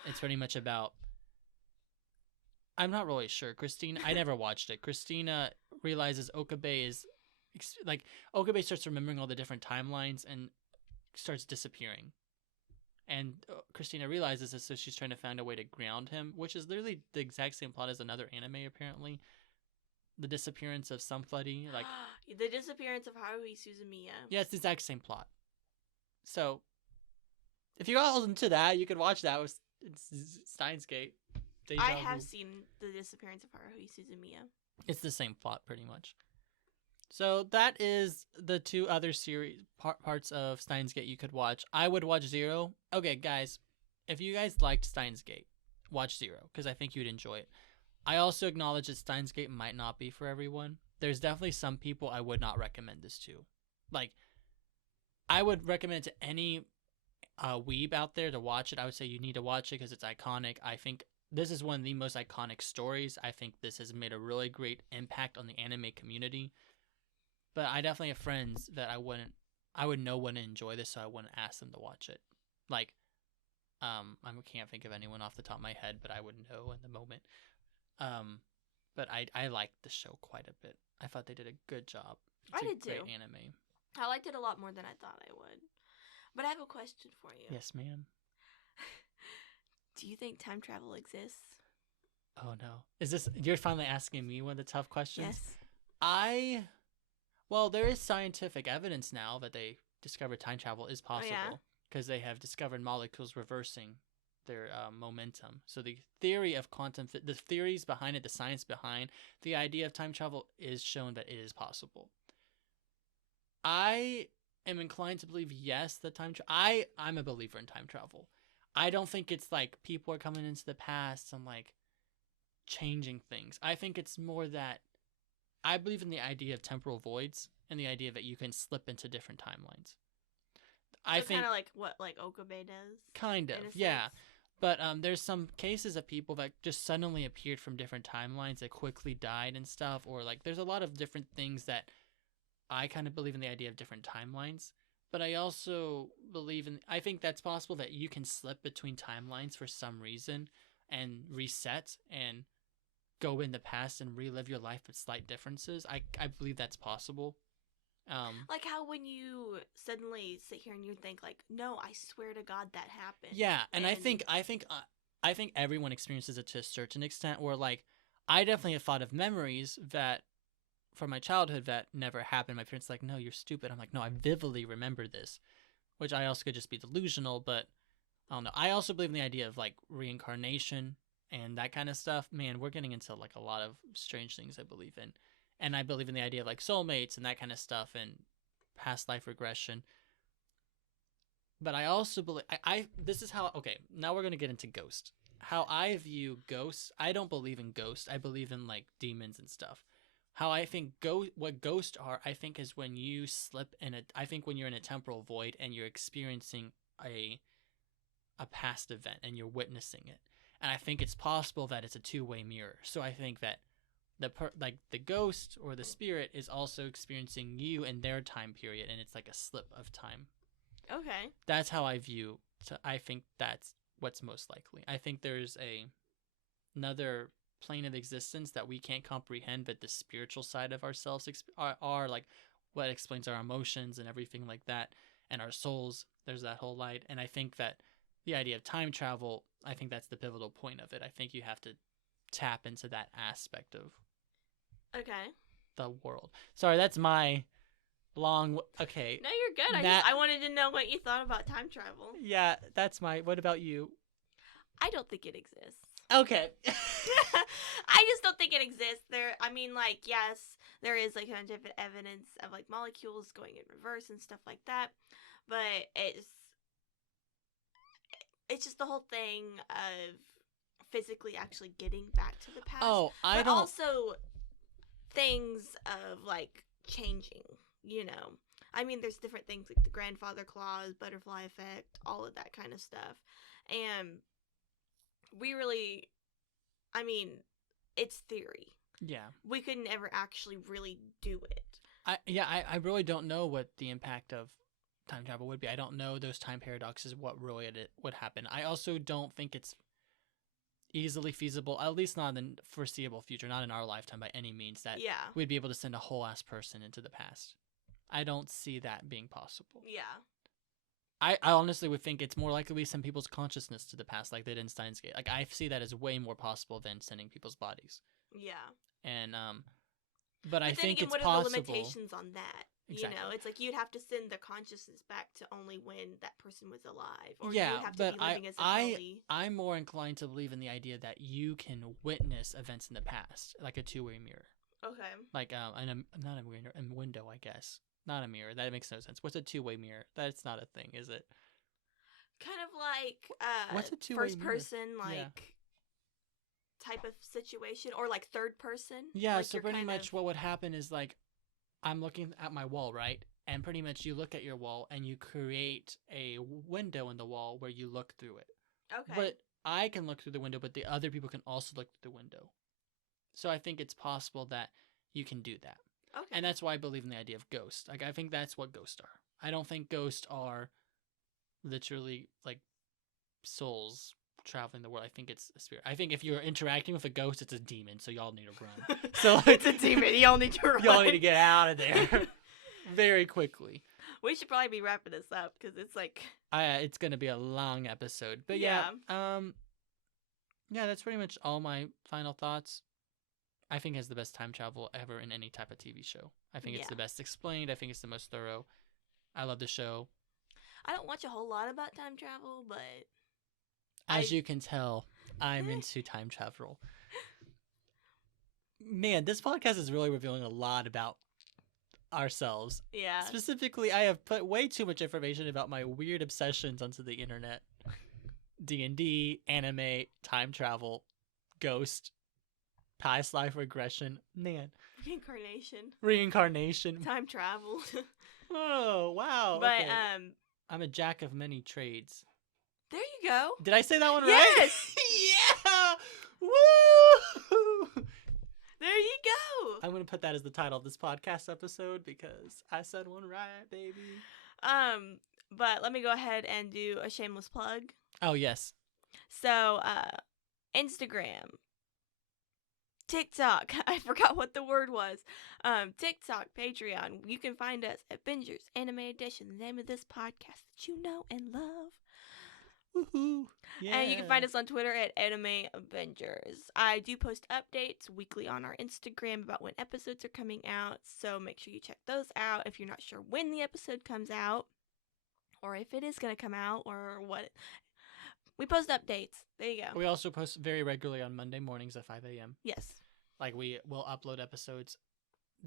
It's pretty much about... I'm not really sure. Christina, I never watched it. Christina realizes Okabe is... Like, Okabe starts remembering all the different timelines and starts disappearing. And Christina realizes this, so she's trying to find a way to ground him, which is literally the exact same plot as another anime, apparently. The disappearance of somebody, like... The disappearance of Haruhi Suzumiya. Yeah, it's the exact same plot. So, if you're all into that, you could watch that with Steins Gate. I have seen the disappearance of Haruhi Suzumiya. It's the same plot, pretty much. So that is the two other series parts of Steins Gate you could watch. I would watch Zero. Okay, guys, if you guys liked Steins Gate, watch Zero, because I think you'd enjoy it. I also acknowledge that Steins Gate might not be for everyone. There's definitely some people I would not recommend this to. Like, I would recommend it to any weeb out there to watch it. I would say you need to watch it because it's iconic. I think this is one of the most iconic stories. I think this has made a really great impact on the anime community. But I definitely have friends that I would know wouldn't enjoy this, so I wouldn't ask them to watch it. Like, I can't think of anyone off the top of my head, but I would know in the moment. But I liked the show quite a bit. I thought they did a good job. I did Great too. anime. I liked it a lot more than I thought I would. But I have a question for you. Yes, ma'am. Do you think time travel exists? Oh no. Is this you're finally asking me one of the tough questions? Yes. Well, there is scientific evidence now that they discovered time travel is Oh, yeah? possible because they have discovered molecules reversing their momentum. So the theory of the theories behind it, the science behind the idea of time travel is shown that it is possible. I am inclined to believe yes, that I'm a believer in time travel. I don't think it's like people are coming into the past and like changing things. I think it's more that I believe in the idea of temporal voids and the idea that you can slip into different timelines. I think kind of like what like Okabe does. kind of, yeah. But there's some cases of people that just suddenly appeared from different timelines that quickly died and stuff, or like there's a lot of different things that I kind of believe in the idea of different timelines. But I also believe I think that's possible that you can slip between timelines for some reason and reset and go in the past and relive your life with slight differences. I believe that's possible. Like how when you suddenly sit here and you think like, no, I swear to God that happened. Yeah, and I think everyone experiences it to a certain extent. Where like, I definitely have thought of memories that from my childhood that never happened. My parents are like, no, you're stupid. I'm like, no, I vividly remember this, which I also could just be delusional. But I don't know. I also believe in the idea of like reincarnation and that kind of stuff. Man, we're getting into like a lot of strange things I believe in. And I believe in the idea of like soulmates and that kind of stuff and past life regression. But I also believe this is how okay, now we're gonna get into ghost. How I view ghosts, I don't believe in ghosts. I believe in like demons and stuff. How I think what ghosts are, I think is when you slip I think when you're in a temporal void and you're experiencing a past event and you're witnessing it. And I think it's possible that it's a two-way mirror. So I think that the ghost or the spirit is also experiencing you in their time period, and it's like a slip of time. Okay. That's how I view. I think that's what's most likely. I think there's another plane of existence that we can't comprehend, but the spiritual side of ourselves are like what explains our emotions and everything like that, and our souls. There's that whole light, and I think that the idea of time travel, I think that's the pivotal point of it. I think you have to tap into that aspect of the world. Sorry, that's my long. Okay. No, you're good. I wanted to know what you thought about time travel. Yeah, that's my. What about you? I don't think it exists. Okay. I just don't think it exists. I mean, like, yes, there is like scientific evidence of like molecules going in reverse and stuff like that, but it's just the whole thing of physically actually getting back to the past. Oh, but also things of like changing, you know. I mean, there's different things like the grandfather clause, butterfly effect, all of that kind of stuff. And we really, I mean, it's theory. Yeah. We could never actually really do it. I really don't know what the impact of time travel would be. I don't know those time paradoxes, what really would happen. I also don't think it's easily feasible, at least not in the foreseeable future, not in our lifetime by any means, that we'd be able to send a whole ass person into the past. I don't see that being possible. Yeah. I honestly would think it's more likely we send people's consciousness to the past like they did in Steins Gate. Like, I see that as way more possible than sending people's bodies. Yeah. And but I think again, it's what possible. What are the limitations on that? Exactly. You know, it's like you'd have to send the consciousness back to only when that person was alive. Or yeah, you'd have to but be living as a Holly. I'm more inclined to believe in the idea that you can witness events in the past, like a two-way mirror. Okay. Like not a mirror, a window, I guess. Not a mirror. That makes no sense. What's a two-way mirror? That's not a thing, is it? Kind of like what's a two-way first mirror? person, like type of situation, or like third person. Yeah, like so pretty much what would happen is like I'm looking at my wall, right? And pretty much you look at your wall and you create a window in the wall where you look through it. Okay. But I can look through the window, but the other people can also look through the window. So I think it's possible that you can do that. Okay. And that's why I believe in the idea of ghosts. Like, I think that's what ghosts are. I don't think ghosts are literally like souls traveling the world. I think it's a spirit. I think if you're interacting with a ghost, it's a demon, so y'all need to run. So It's a demon. Y'all need to run. y'all need to get out of there very quickly. We should probably be wrapping this up because it's like. It's gonna be a long episode, but yeah, that's pretty much all my final thoughts. I think it's the best time travel ever in any type of TV show. I think it's the best explained. I think it's the most thorough. I love the show. I don't watch a whole lot about time travel, but as you can tell, I'm into time travel. Man, this podcast is really revealing a lot about ourselves. Yeah. Specifically, I have put way too much information about my weird obsessions onto the internet. D&D, anime, time travel, ghost, past life regression. Man. Reincarnation. Time travel. Oh, wow. But okay. I'm a jack of many trades. There you go. Did I say that one right? Yes. Yeah. Woo! There you go. I'm going to put that as the title of this podcast episode because I said one right, baby. But let me go ahead and do a shameless plug. Oh, yes. So, Instagram, TikTok, I forgot what the word was. TikTok, Patreon, you can find us at Bingers Anime Edition, the name of this podcast that you know and love. Woohoo! Yeah. And you can find us on Twitter at Anime Avengers. I do post updates weekly on our Instagram about when episodes are coming out, so make sure you check those out if you're not sure when the episode comes out, or if it is going to come out, or what. We post updates. There you go. We also post very regularly on Monday mornings at 5 a.m. Yes. Like, we will upload episodes.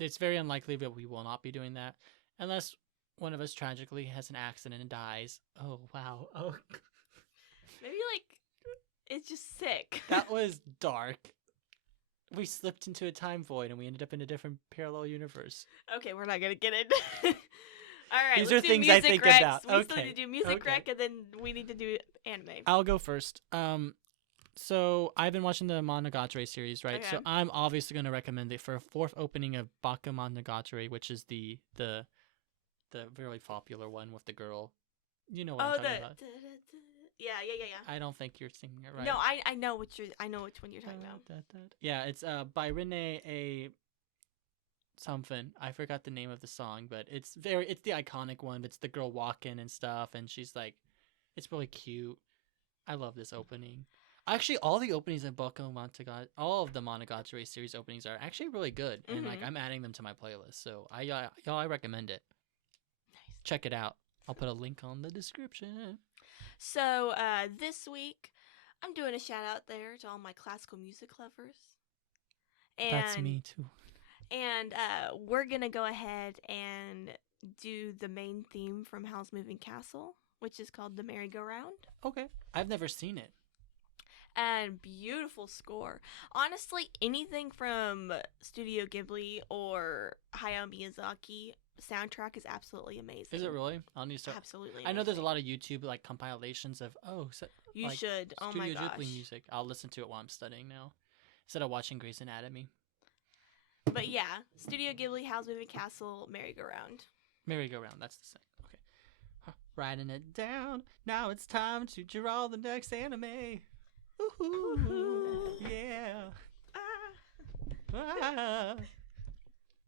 It's very unlikely that we will not be doing that, unless one of us tragically has an accident and dies. Oh, wow. Oh, maybe, like, it's just sick. that was dark. We slipped into a time void and we ended up in a different parallel universe. Okay, we're not going to get it. All right, These let's are do things music I think recs. about. We still need to do music Okay. rec, and then we need to do anime. I'll go first. So I've been watching the Monogatari series, right? Okay. So I'm obviously going to recommend it for a fourth opening of Bakemonogatari, which is the really popular one with the girl. You know what I'm talking about. Yeah. I don't think you're singing it right. No, I know which one you're talking about. Yeah, it's by Renee A. something. I forgot the name of the song, but it's the iconic one. It's the girl walking and stuff, and she's like, it's really cute. I love this opening. Actually, all the openings in all of the Monogatari series openings are actually really good, and like I'm adding them to my playlist. So I recommend it. Nice. Check it out. I'll put a link on the description. So this week, I'm doing a shout out there to all my classical music lovers. And, That's me too. And we're gonna go ahead and do the main theme from Howl's Moving Castle, which is called The Merry-Go-Round. Okay, I've never seen it. And beautiful score. Honestly, anything from Studio Ghibli or Hayao Miyazaki soundtrack is absolutely amazing. Is it really? I'll need to start. Absolutely. I know there's a lot of YouTube like compilations of you like, should. Oh my Studio gosh. Ghibli music. I'll listen to it while I'm studying now, instead of watching Grey's Anatomy. But yeah, Studio Ghibli, Howl's Moving Castle, Merry-Go-Round. Merry-Go-Round. That's the same. Okay. Writing it down. Now it's time to draw the next anime. Woohoo! Yeah. Ah.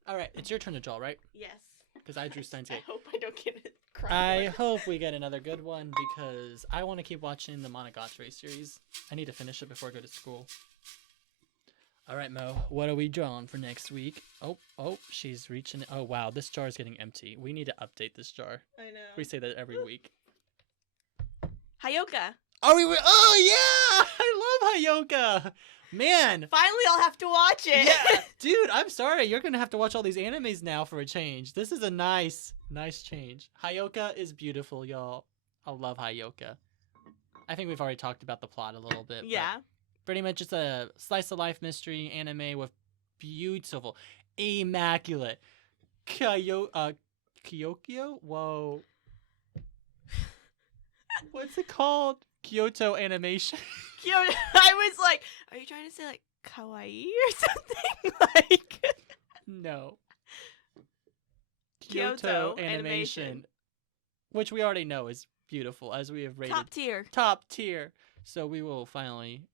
All right, it's your turn to draw, right? Yes. Because I drew Steins. I hope I don't get it. I hope we get another good one because I want to keep watching the Monogatari series. I need to finish it before I go to school. All right, Mo, what are we drawing for next week? Oh, she's reaching. Oh, wow, this jar is getting empty. We need to update this jar. I know. We say that every week. Hayoka. Oh, yeah! I love Hayoka! Man! Finally, I'll have to watch it! Yeah! Dude, I'm sorry. You're gonna have to watch all these animes now for a change. This is a nice change. Hayoka is beautiful, y'all. I love Hayoka. I think we've already talked about the plot a little bit. Yeah. Pretty much it's a slice-of-life mystery anime with beautiful, immaculate Kyokyo? Whoa. What's it called? Kyoto animation. Kyoto. I was like, are you trying to say like kawaii or something? Like no. Kyoto animation. Which we already know is beautiful, as we have rated. Top tier. Top tier. So you'll finally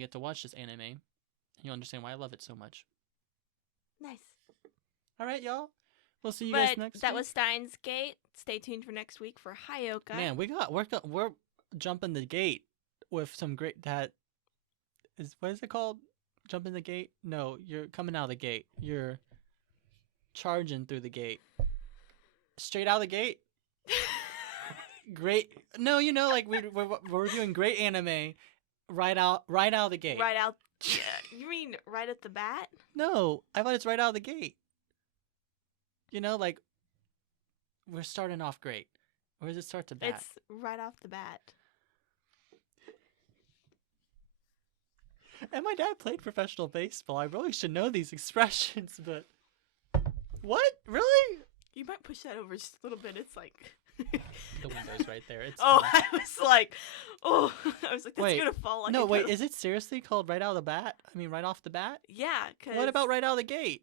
get to watch this anime. You'll understand why I love it so much. Nice. All right, y'all. We'll see you guys But next that week. was Steins Gate. Stay tuned for next week for Hyoka. Man, we're jumping the gate with some great what is it called? Jumping the gate? No, you're coming out of the gate. You're charging through the gate. Straight out of the gate. Great. No, like we're doing great anime right out of the gate. Right out. You mean right at the bat? No, I thought it's right out of the gate. Like we're starting off great. Or does it start to bat? It's right off the bat. And my dad played professional baseball. I really should know these expressions, but what? Really? You might push that over just a little bit. It's like The window's right there. It's oh, fine. I was like, that's Wait, gonna fall. Like No, a wait. total- Is it seriously called right out of the bat? I mean, right off the bat? Yeah, because What about right out of the gate?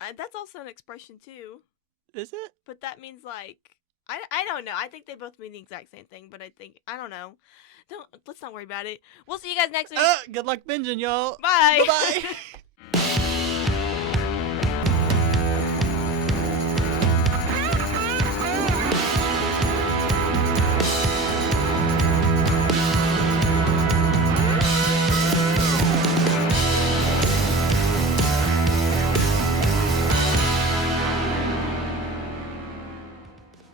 that's also an expression too. Is it? But that means like I don't know. I think they both mean the exact same thing. But I don't know. Let's not worry about it. We'll see you guys next week. Good luck binging, y'all. Bye. Bye-bye.